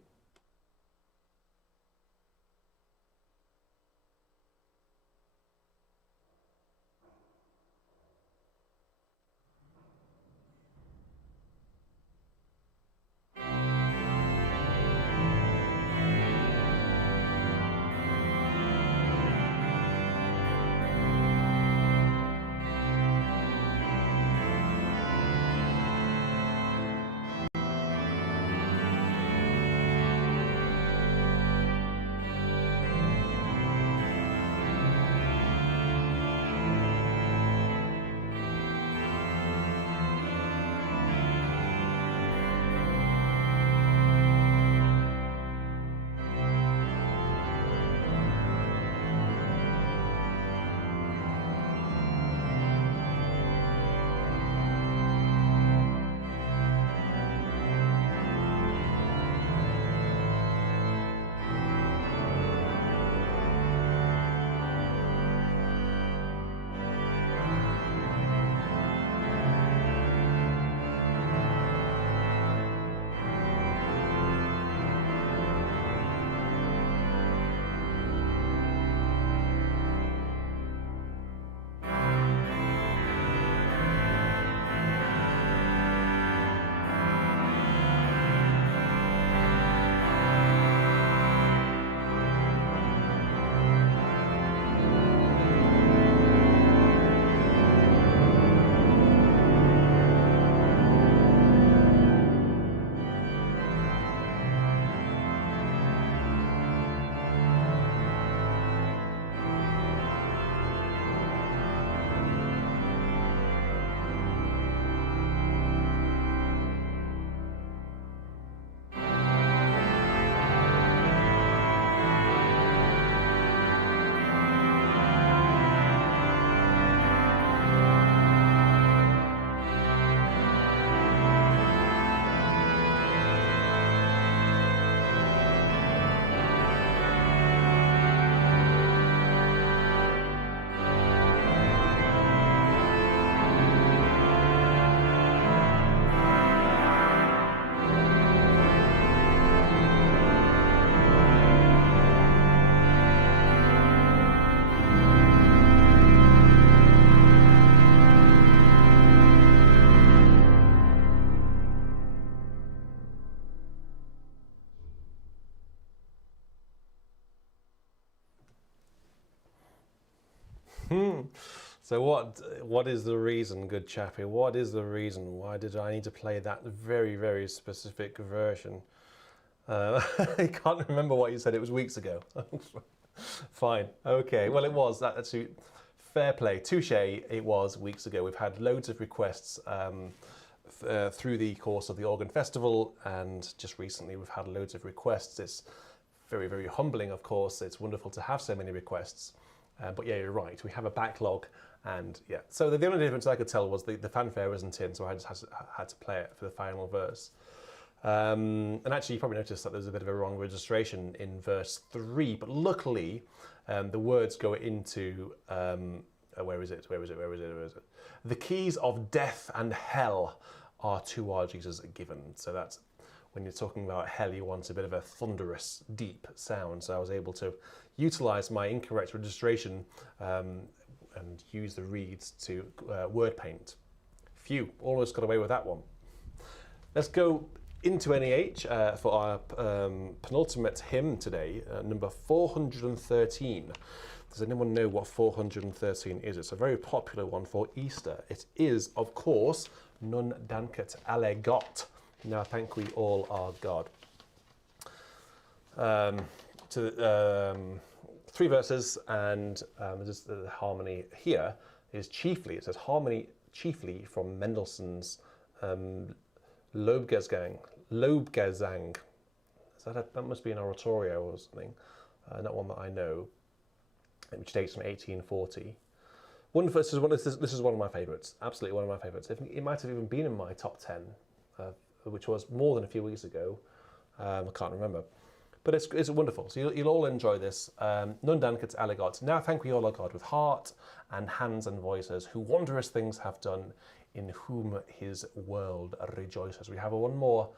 So what is the reason, good chappie? What is the reason? Why did I need to play that very, very specific version? I can't remember what you said. It was weeks ago. Fine. Okay. Well, it was. Actually, fair play. Touche. It was weeks ago. We've had loads of requests through the course of the Organ Festival, and just recently we've had loads of requests. It's very, very humbling, of course. It's wonderful to have so many requests. But yeah, you're right. We have a backlog, and yeah. So the only difference I could tell was the fanfare wasn't in, so I just had to play it for the final verse. And actually, you probably noticed that there's a bit of a wrong registration in verse 3, but luckily the words go into, where is it? The keys of death and hell are to our Jesus given. So that's, when you're talking about hell, you want a bit of a thunderous, deep sound. So I was able to utilize my incorrect registration and use the reeds to word paint. Phew, almost got away with that one. Let's go into NEH for our penultimate hymn today, number 413. Does anyone know what 413 is? It's a very popular one for Easter. It is, of course, Nun danket alle Gott. Now thank we all our God. Three verses, and the harmony here is chiefly, it says harmony chiefly from Mendelssohn's Lobgesang. That must be an oratorio or something, not one that I know, which dates from 1840. Wonderful. This is one of my favourites. Absolutely one of my favourites. It might have even been in my top 10, which was more than a few weeks ago. I can't remember, but it's wonderful. So you'll all enjoy this. Nun danket alle Gott. Now thank we all our God with heart and hands and voices, who wondrous things have done, in whom his world rejoices. We have one more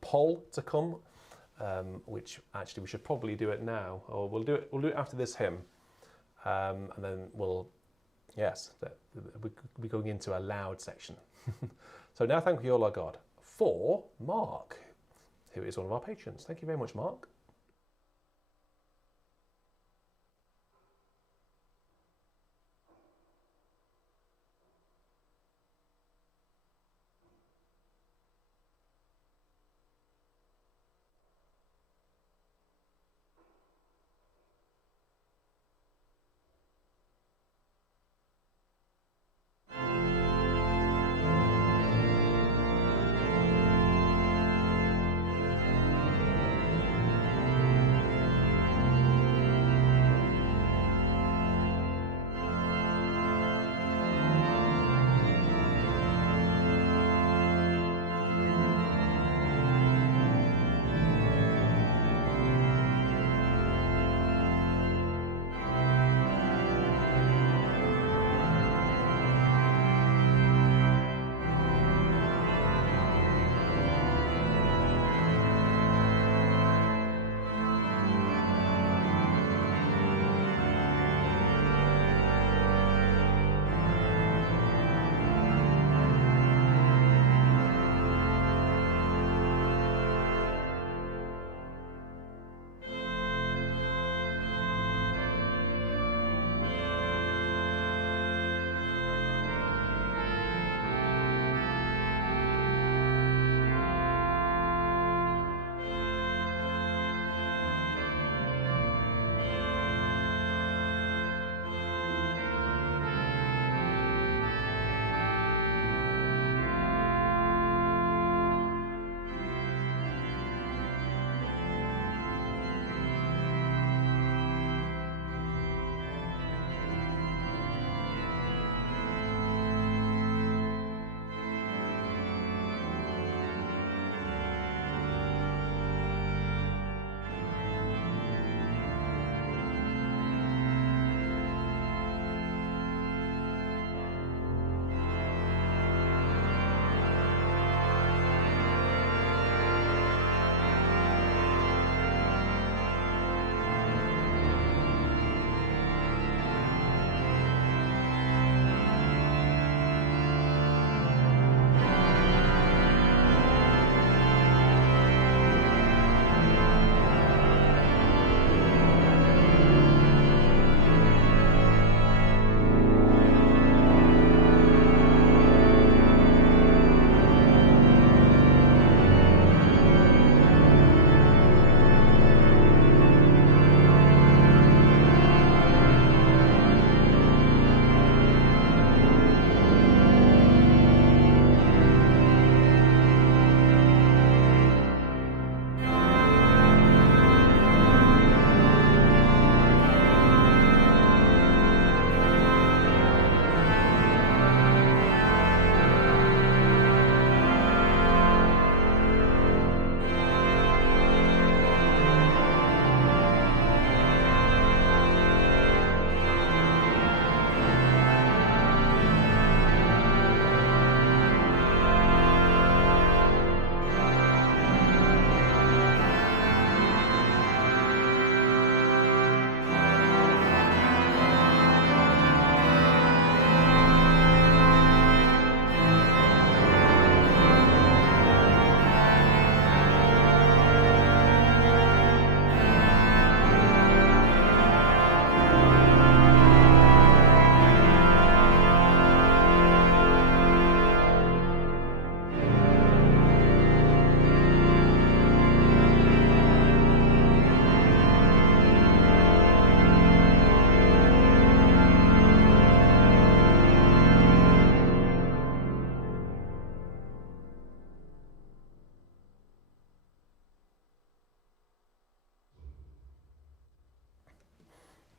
poll to come, which actually we should probably do it now, or we'll do it after this hymn, and then we'll be going into a loud section. So now thank you all our God for Mark, who is one of our patrons. Thank you very much, Mark.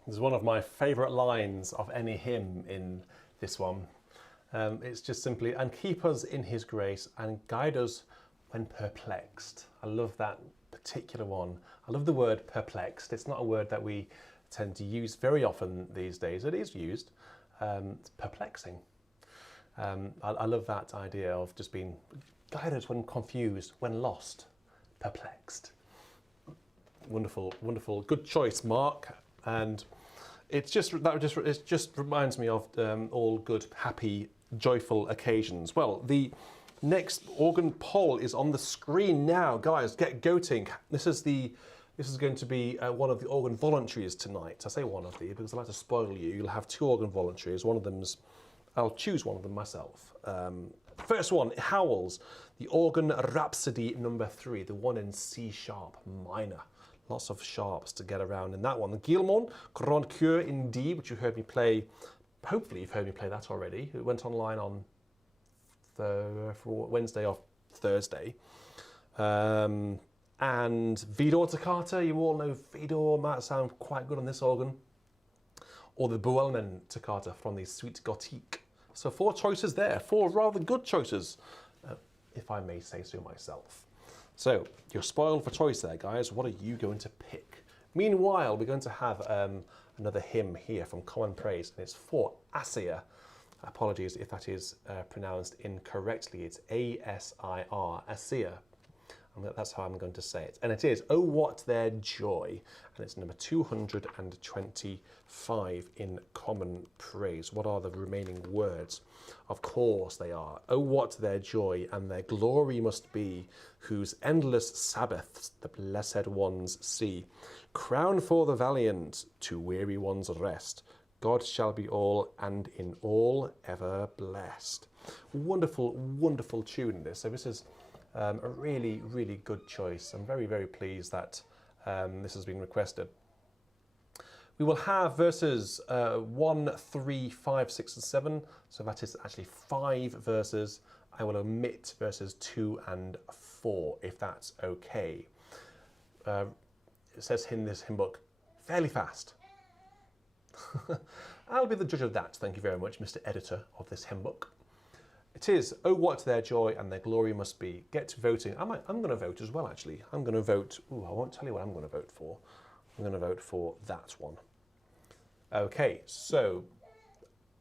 There's one of my favourite lines of any hymn in this one. It's just simply, and keep us in his grace and guide us when perplexed. I love that particular one. I love the word perplexed. It's not a word that we tend to use very often these days. It is used. It's perplexing. I love that idea of just being guided when confused, when lost, perplexed. Wonderful, wonderful. Good choice, Mark. And it just reminds me of all good, happy, joyful occasions. Well, the next organ poll is on the screen now, guys. Get goating. This is going to be one of the organ voluntaries tonight. I say one of the because I like to spoil you. You'll have two organ voluntaries. One of them's, I'll choose one of them myself. First one, Howells, the organ Rhapsody number 3, the one in C sharp minor. Lots of sharps to get around in that one. The Guillemot, Grand Cœur in D, which you heard me play. Hopefully you've heard me play that already. It went online on for Wednesday or Thursday. And Vidor Takata, you all know Vidor might sound quite good on this organ. Or the Boelmen Takata from the Suite Gothique. So 4 choices there, 4 rather good choices, if I may say so myself. So you're spoiled for choice there, guys. What are you going to pick? Meanwhile, we're going to have another hymn here from Common Praise, and it's for Asir. Apologies if that is pronounced incorrectly. It's A-S-I-R, Asir. And that's how I'm going to say it. And it is, Oh What Their Joy. And it's number 225 in Common Praise. What are the remaining words? Of course they are. Oh, what their joy and their glory must be, whose endless Sabbaths the blessed ones see. Crown for the valiant, to weary ones rest. God shall be all, and in all ever blessed. Wonderful, wonderful tune this. So this is a really, really good choice. I'm very, very pleased that this has been requested. We will have verses 1, 3, 5, 6 and 7. So that is actually 5 verses. I will omit verses 2 and 4 if that's okay. It says in this hymn book, fairly fast. I'll be the judge of that. Thank you very much, Mr. Editor of this hymn book. It is, oh, what their joy and their glory must be. Get to voting. I'm going to vote as well, actually. I'm going to vote. Ooh, I won't tell you what I'm going to vote for. I'm going to vote for that one. Okay, so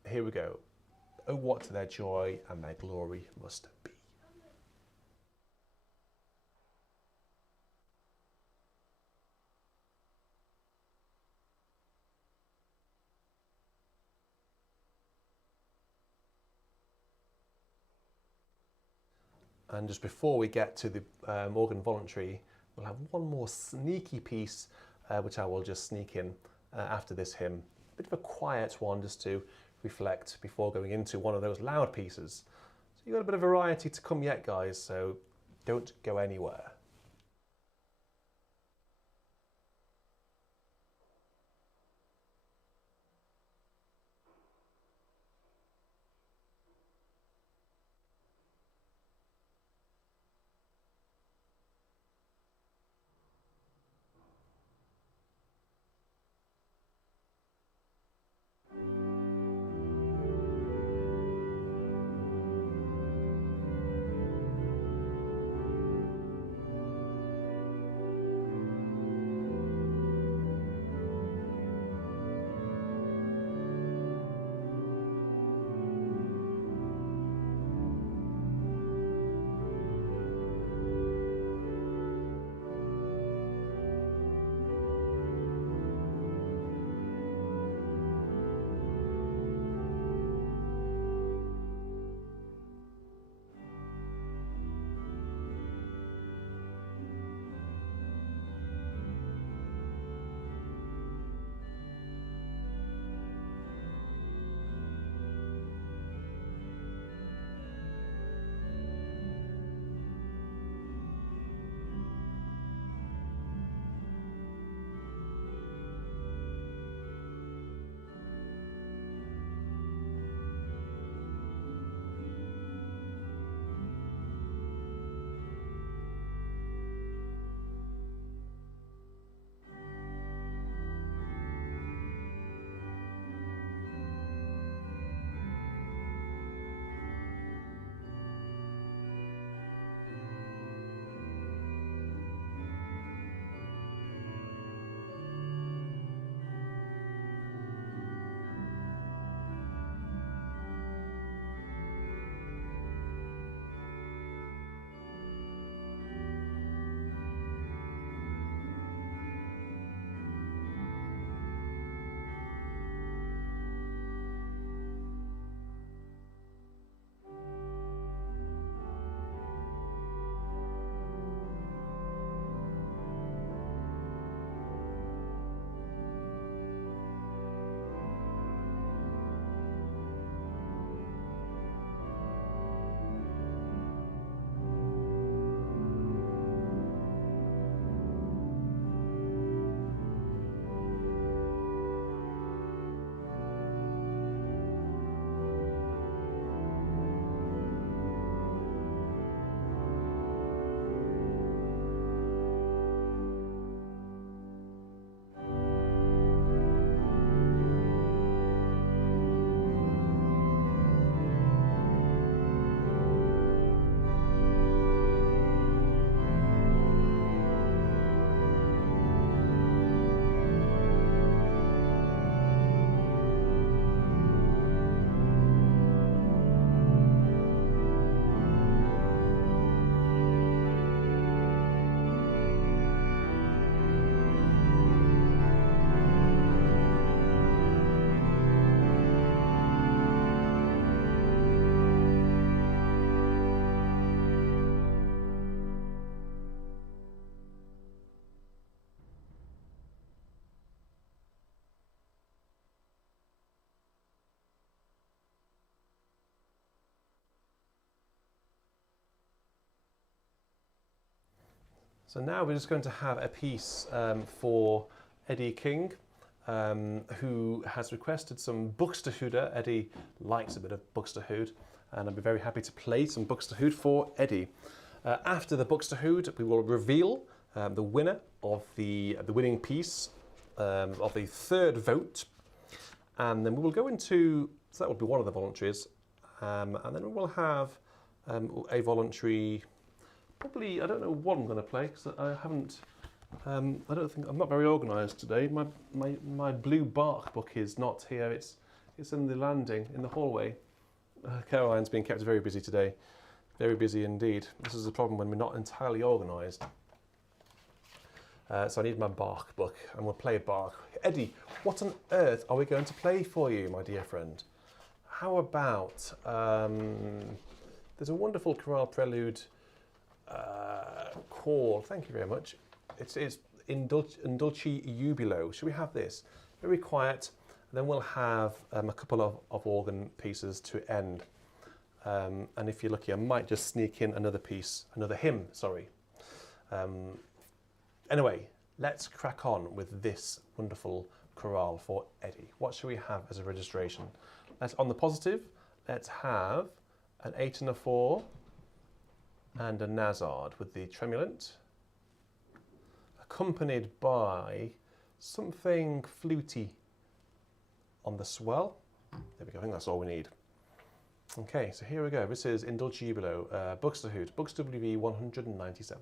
here we go. Oh, what their joy and their glory must be. And just before we get to the organ voluntary, we'll have one more sneaky piece, which I will just sneak in after this hymn. A bit of a quiet one just to reflect before going into one of those loud pieces. So you've got a bit of variety to come yet, guys, so don't go anywhere. So now we're just going to have a piece for Eddie King, who has requested some Buxtehude. Eddie likes a bit of Buxtehude, and I'd be very happy to play some Buxtehude for Eddie. After the Buxtehude, we will reveal the winner of the winning piece of the third vote, and then we will go into, so that will be one of the voluntaries, and then we will have a voluntary. Probably, I don't know what I'm going to play because I haven't. I'm not very organised today. My blue bark book is not here. It's in the landing in the hallway. Caroline's been kept very busy today, very busy indeed. This is the problem when we're not entirely organised. So I need my bark book, and we'll play bark. Eddie, what on earth are we going to play for you, my dear friend? How about there's a wonderful chorale prelude. Call. Thank you very much. It's in Dulci Jubilo. Should we have this? Very quiet. Then we'll have a couple of organ pieces to end. And if you're lucky, I might just sneak in another piece, another hymn, sorry. Anyway, let's crack on with this wonderful chorale for Eddie. What should we have as a registration? On the positive, let's have an 8 and a 4, and a Nazard with the tremulant, accompanied by something fluty on the swell. There we go, I think that's all we need. Okay, so here we go. This is In Dulci Jubilo, Buxtehude, Bux WV 197.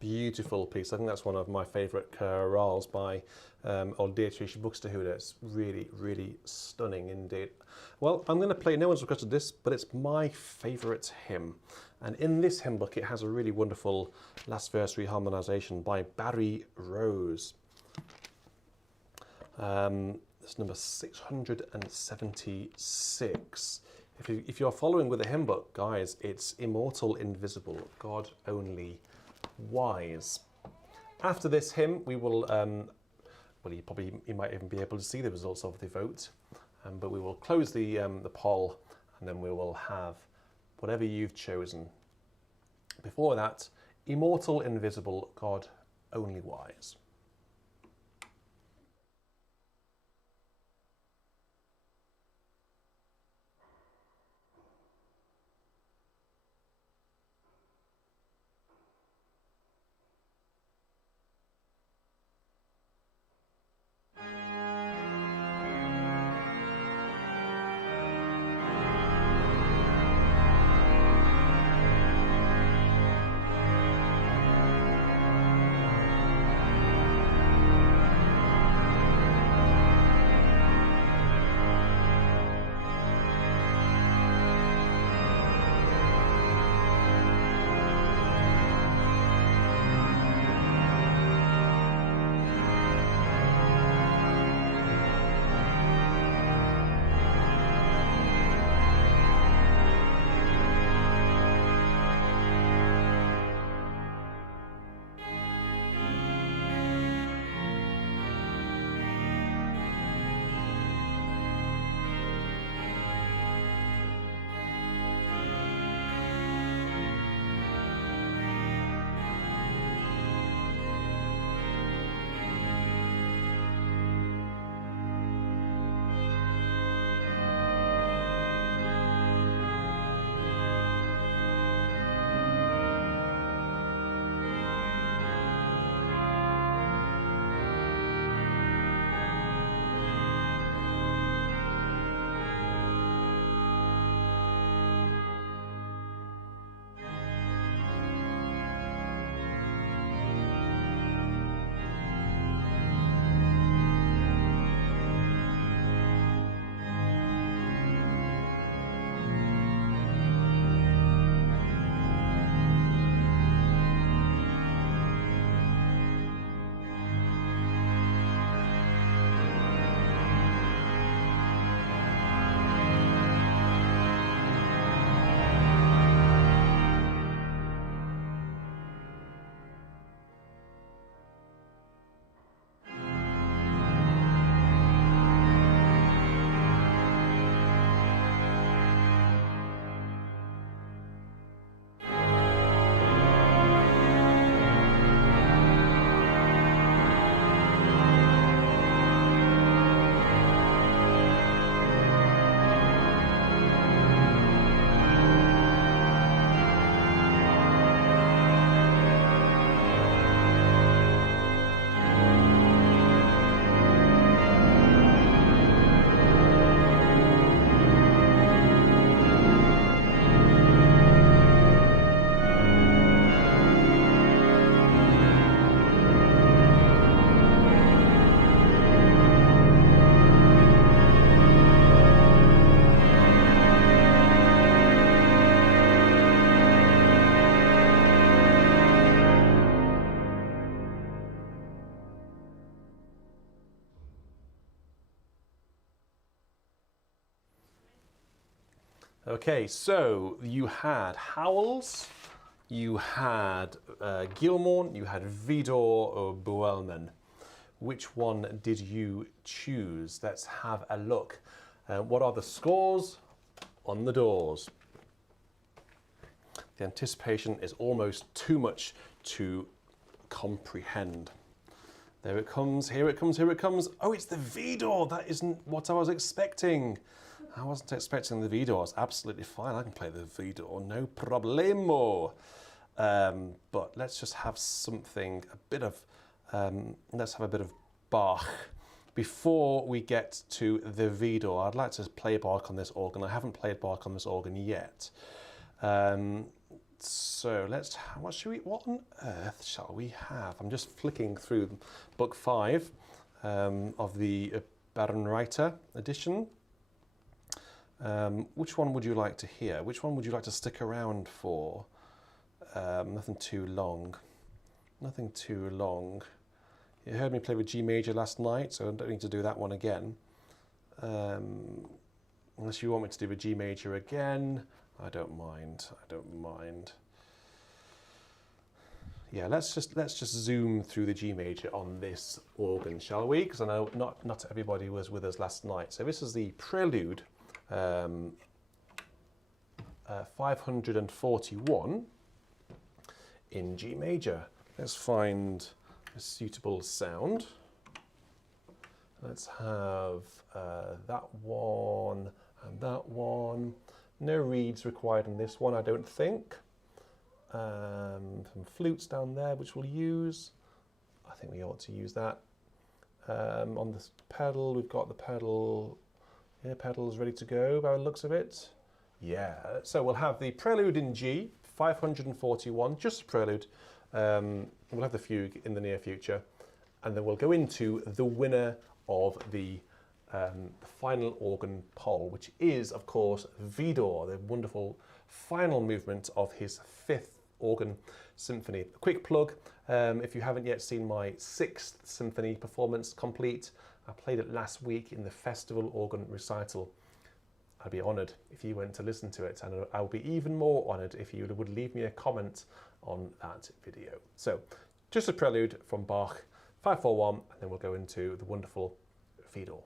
Beautiful piece. I think that's one of my favourite chorales by Dietrich Buxtehude. It's really, really stunning indeed. Well, I'm going to play, no one's requested this, but it's my favourite hymn. And in this hymn book, it has a really wonderful last verse reharmonisation by Barry Rose. It's number 676. If you're following with the hymn book, guys, it's Immortal, Invisible, God Only Wise. After this hymn, we will, well, you might even be able to see the results of the vote, but we will close the poll, and then we will have whatever you've chosen. Before that, Immortal, Invisible, God Only Wise. Okay, so you had Howells, you had Gilmore, you had Vidor or Buellman. Which one did you choose? Let's have a look. What are the scores on the doors? The anticipation is almost too much to comprehend. There it comes, here it comes, here it comes. Oh, it's the Vidor. That isn't what I was expecting. I wasn't expecting the Vidor. It's absolutely fine. I can play the Vidor, no problemo. But let's just have something, let's have a bit of Bach. Before we get to the Vidor, I'd like to play Bach on this organ. I haven't played Bach on this organ yet. So what on earth shall we have? I'm just flicking through book 5 of the Baronreiter edition. Which one would you like to hear? Which one would you like to stick around for? Nothing too long. Nothing too long. You heard me play with G major last night, so I don't need to do that one again. Unless you want me to do a G major again, I don't mind. I don't mind. Yeah, let's just zoom through the G major on this organ, shall we? Because I know not everybody was with us last night. So this is the prelude 541 in G major. Let's find a suitable sound. Let's have that one and that one. No reeds required in this one, I don't think. Some flutes down there, which we'll use. I think we ought to use that. On this pedal, we've got the pedal. Yeah, pedal's ready to go by the looks of it. Yeah, so we'll have the prelude in G, 541, just a prelude. We'll have the fugue in the near future. And then we'll go into the winner of the final organ poll, which is, of course, Vidor, the wonderful final movement of his 5th organ symphony. A quick plug, if you haven't yet seen my 6th symphony performance complete, I played it last week in the festival organ recital. I'd be honoured if you went to listen to it, and I would be even more honoured if you would leave me a comment on that video. So, just a prelude from Bach, 541, and then we'll go into the wonderful Vidor.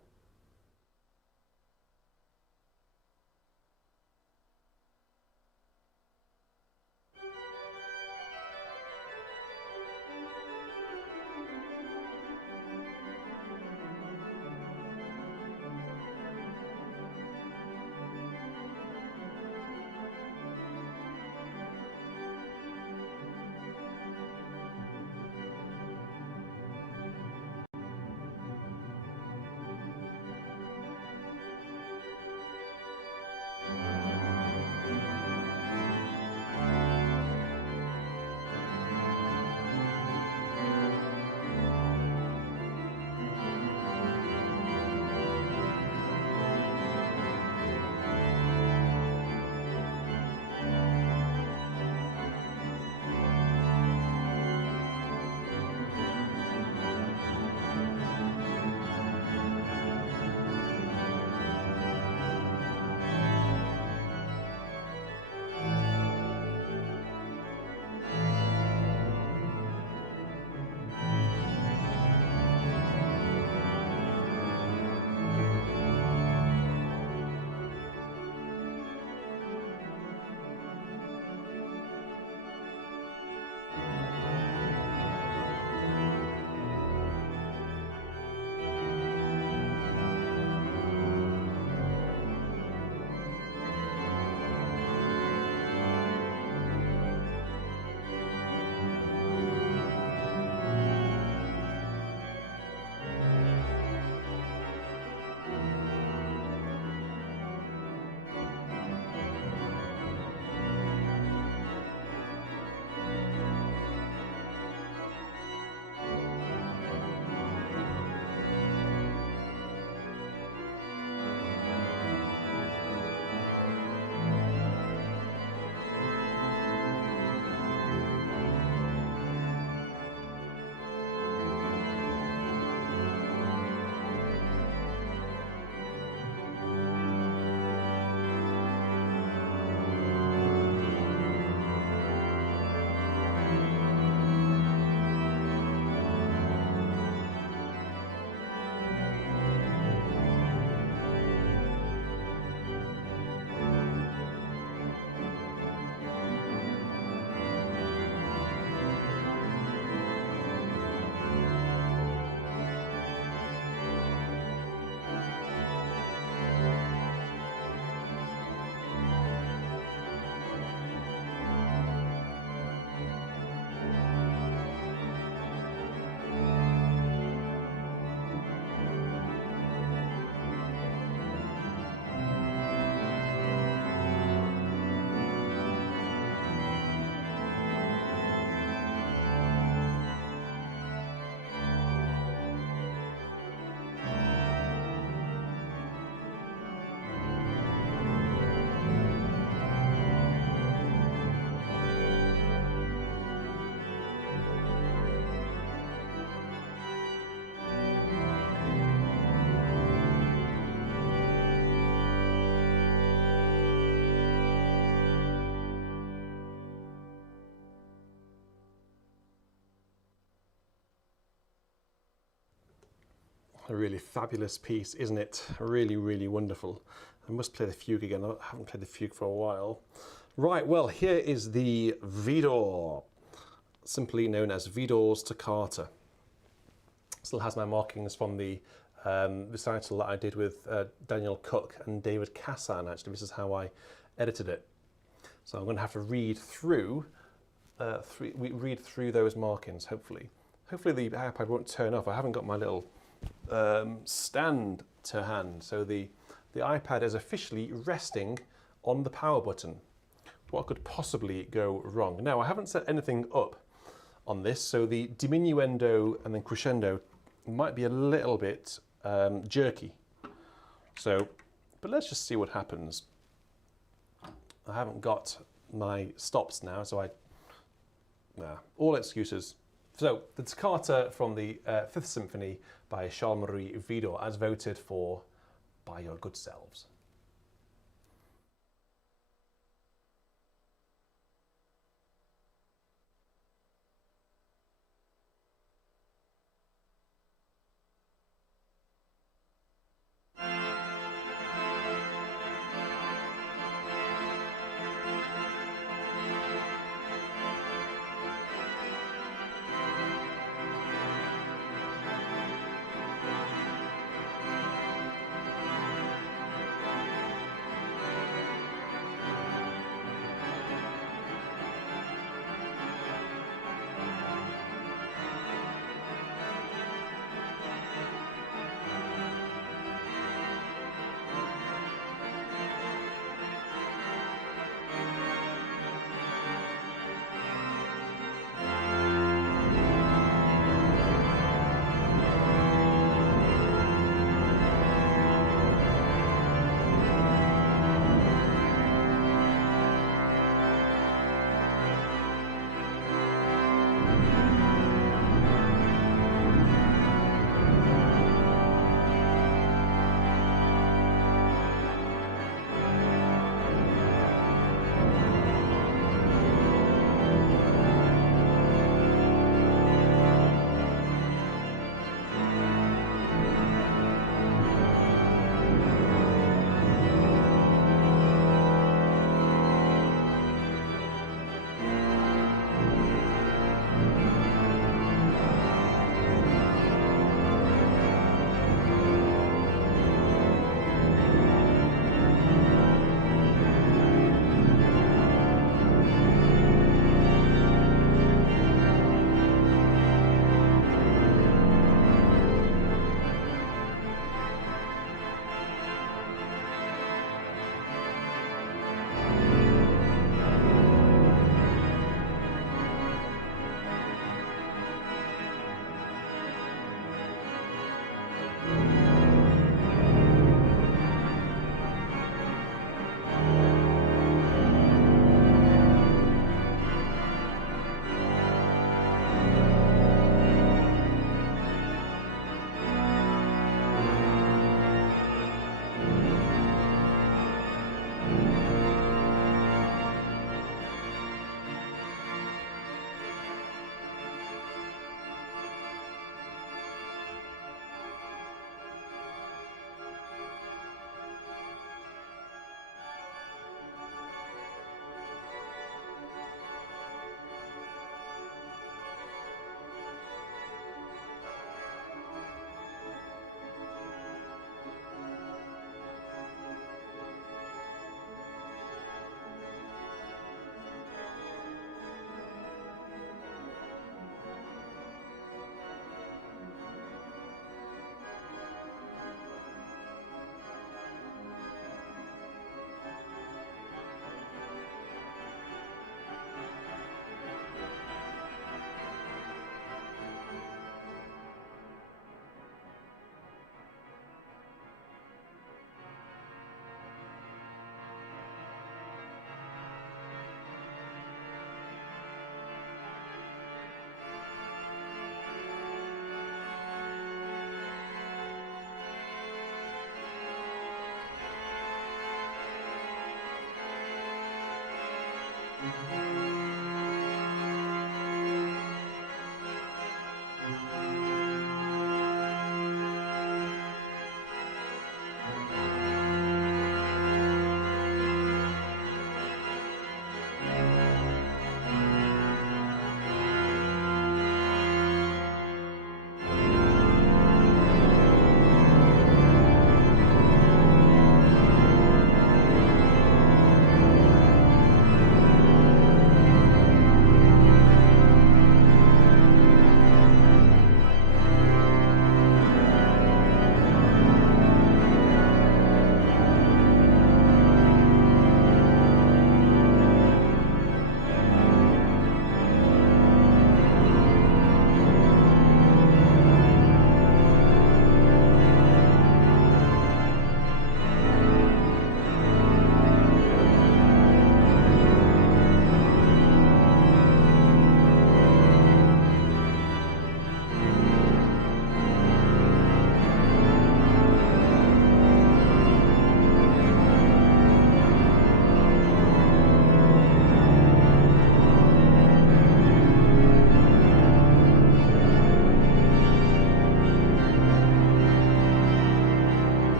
A really fabulous piece, isn't it? Really, really wonderful. I must play the fugue again. I haven't played the fugue for a while. Right, well, here is the Vidor, simply known as Vidor's Takata. Still has my markings from the recital that I did with Daniel Cook and David Cassan. Actually, this is how I edited it. So I'm going to have to read through those markings. Hopefully the iPad won't turn off. I haven't got my little stand to hand, so the iPad is officially resting on the power button. What could possibly go wrong? Now, I haven't set anything up on this, so the diminuendo and then crescendo might be a little bit jerky. So, but let's just see what happens. I haven't got my stops now, so all excuses. So, the Takata from the Fifth Symphony by Charles-Marie Vidor, as voted for by your good selves.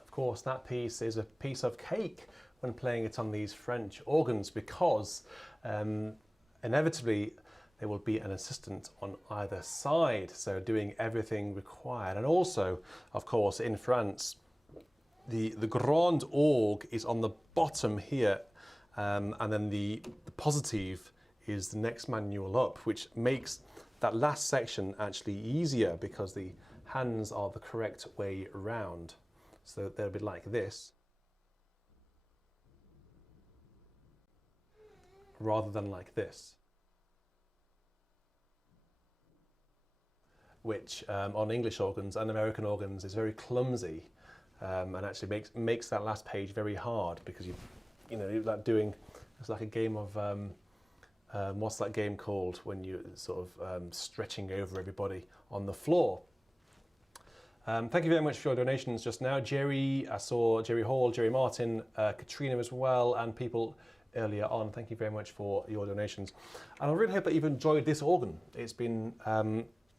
Of course, that piece is a piece of cake when playing it on these French organs, because inevitably there will be an assistant on either side, so doing everything required. And also, of course, in France, the grand orgue is on the bottom here, and then the positive is the next manual up, which makes that last section actually easier because the hands are the correct way round. So they'll be like this, rather than like this, which on English organs and American organs is very clumsy, and actually makes that last page very hard, because you know, like doing, it's like a game of what's that game called when you're sort of stretching over everybody on the floor. Thank you very much for your donations just now. Jerry, I saw Jerry Hall, Jerry Martin, Katrina as well, and people earlier on. Thank you very much for your donations. And I really hope that you've enjoyed this organ. It's been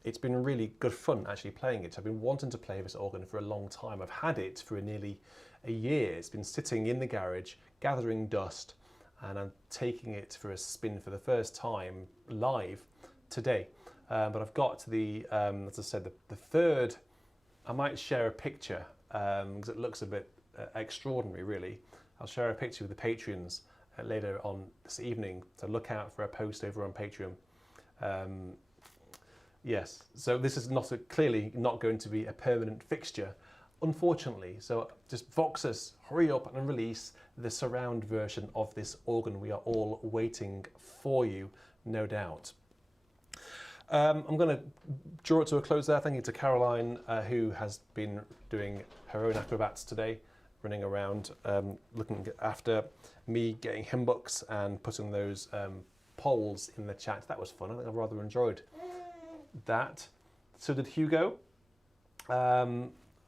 really good fun actually playing it. I've been wanting to play this organ for a long time. I've had it for nearly a year. It's been sitting in the garage, gathering dust, and I'm taking it for a spin for the first time live today. But I've got to the, as I said, the third. I might share a picture because it looks a bit extraordinary, really. I'll share a picture with the Patreons later on this evening, so look out for a post over on Patreon. Yes, so this is clearly not going to be a permanent fixture, unfortunately. So just Voxus, hurry up and release the surround version of this organ. We are all waiting for you, no doubt. I'm going to draw it to a close there. Thank you to Caroline, who has been doing her own acrobats today, running around, looking after me, getting hymn books and putting those polls in the chat. That was fun. I think I rather enjoyed that. So did Hugo. Are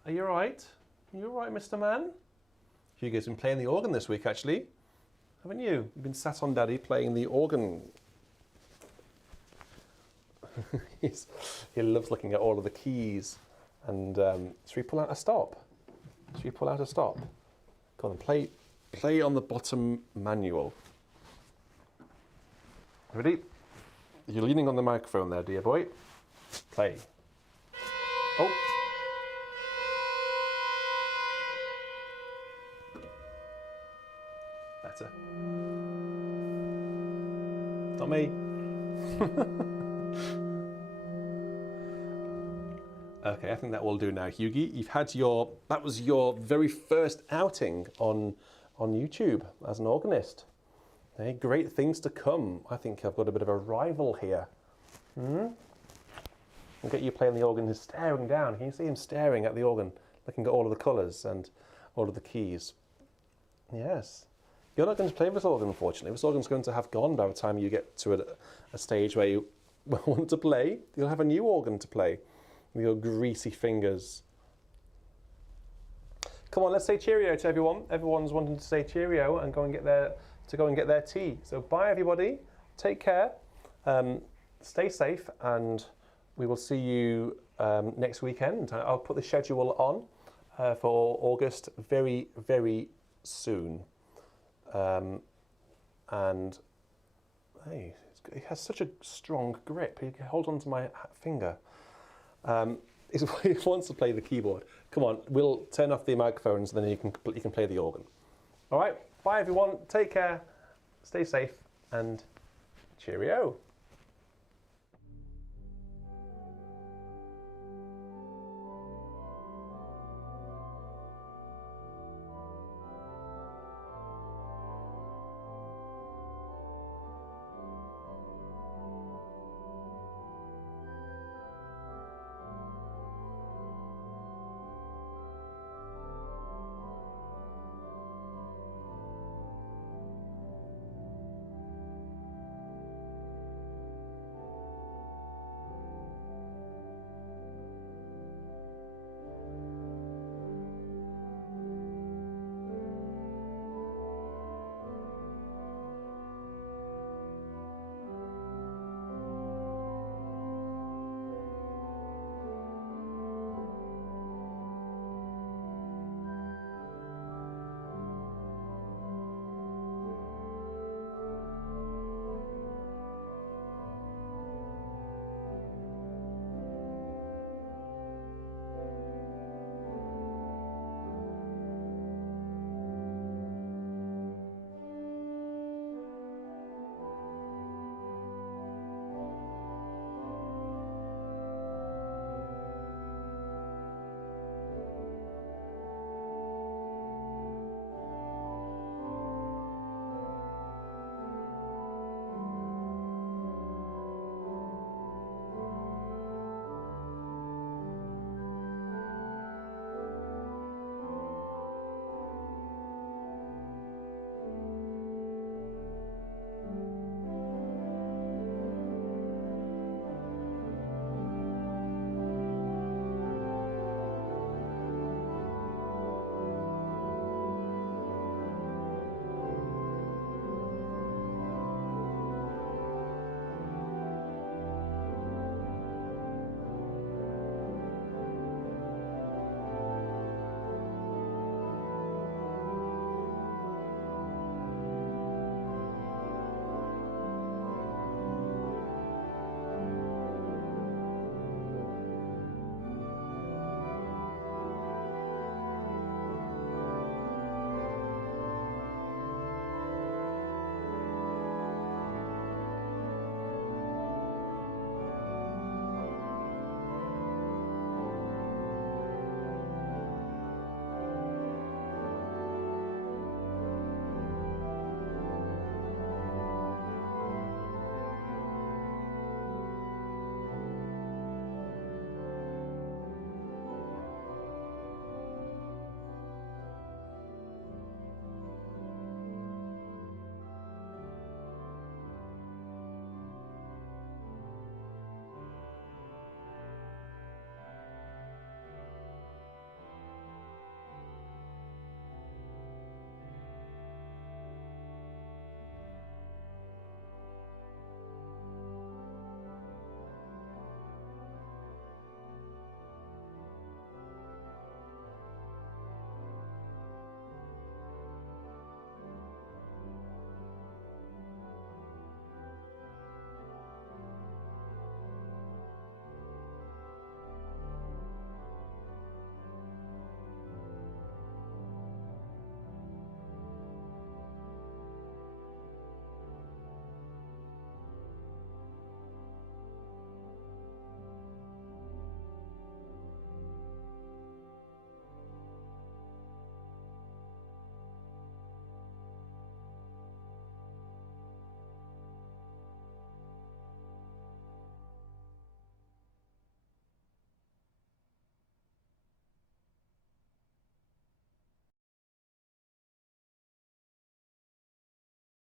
you all right? Are you all right, Mr. Man? Hugo's been playing the organ this week, actually. Haven't you? You've been sat on Daddy playing the organ. He loves looking at all of the keys. And should we pull out a stop? Should we pull out a stop? Go on, play on the bottom manual. Ready? You're leaning on the microphone there, dear boy. Play. Oh. Better. Not me. Okay, I think that will do now, Hughie. You've had that was your very first outing on YouTube as an organist. Hey, great things to come. I think I've got a bit of a rival here. I'll get you playing the organ. He's staring down. Can you see him staring at the organ, looking at all of the colours and all of the keys? Yes. You're not going to play this organ, unfortunately. This organ's going to have gone by the time you get to a stage where you want to play. You'll have a new organ to play with your greasy fingers. Come on, let's say cheerio to everyone. Everyone's wanting to say cheerio and go and get their to go and get their tea. So bye everybody, take care, stay safe, and we will see you next weekend. I'll put the schedule on for August very, very soon. And hey, it has such a strong grip. You can hold on to my finger. He wants to play the keyboard. Come on, we'll turn off the microphones, and then you can play the organ. All right, bye everyone. Take care, stay safe, and cheerio.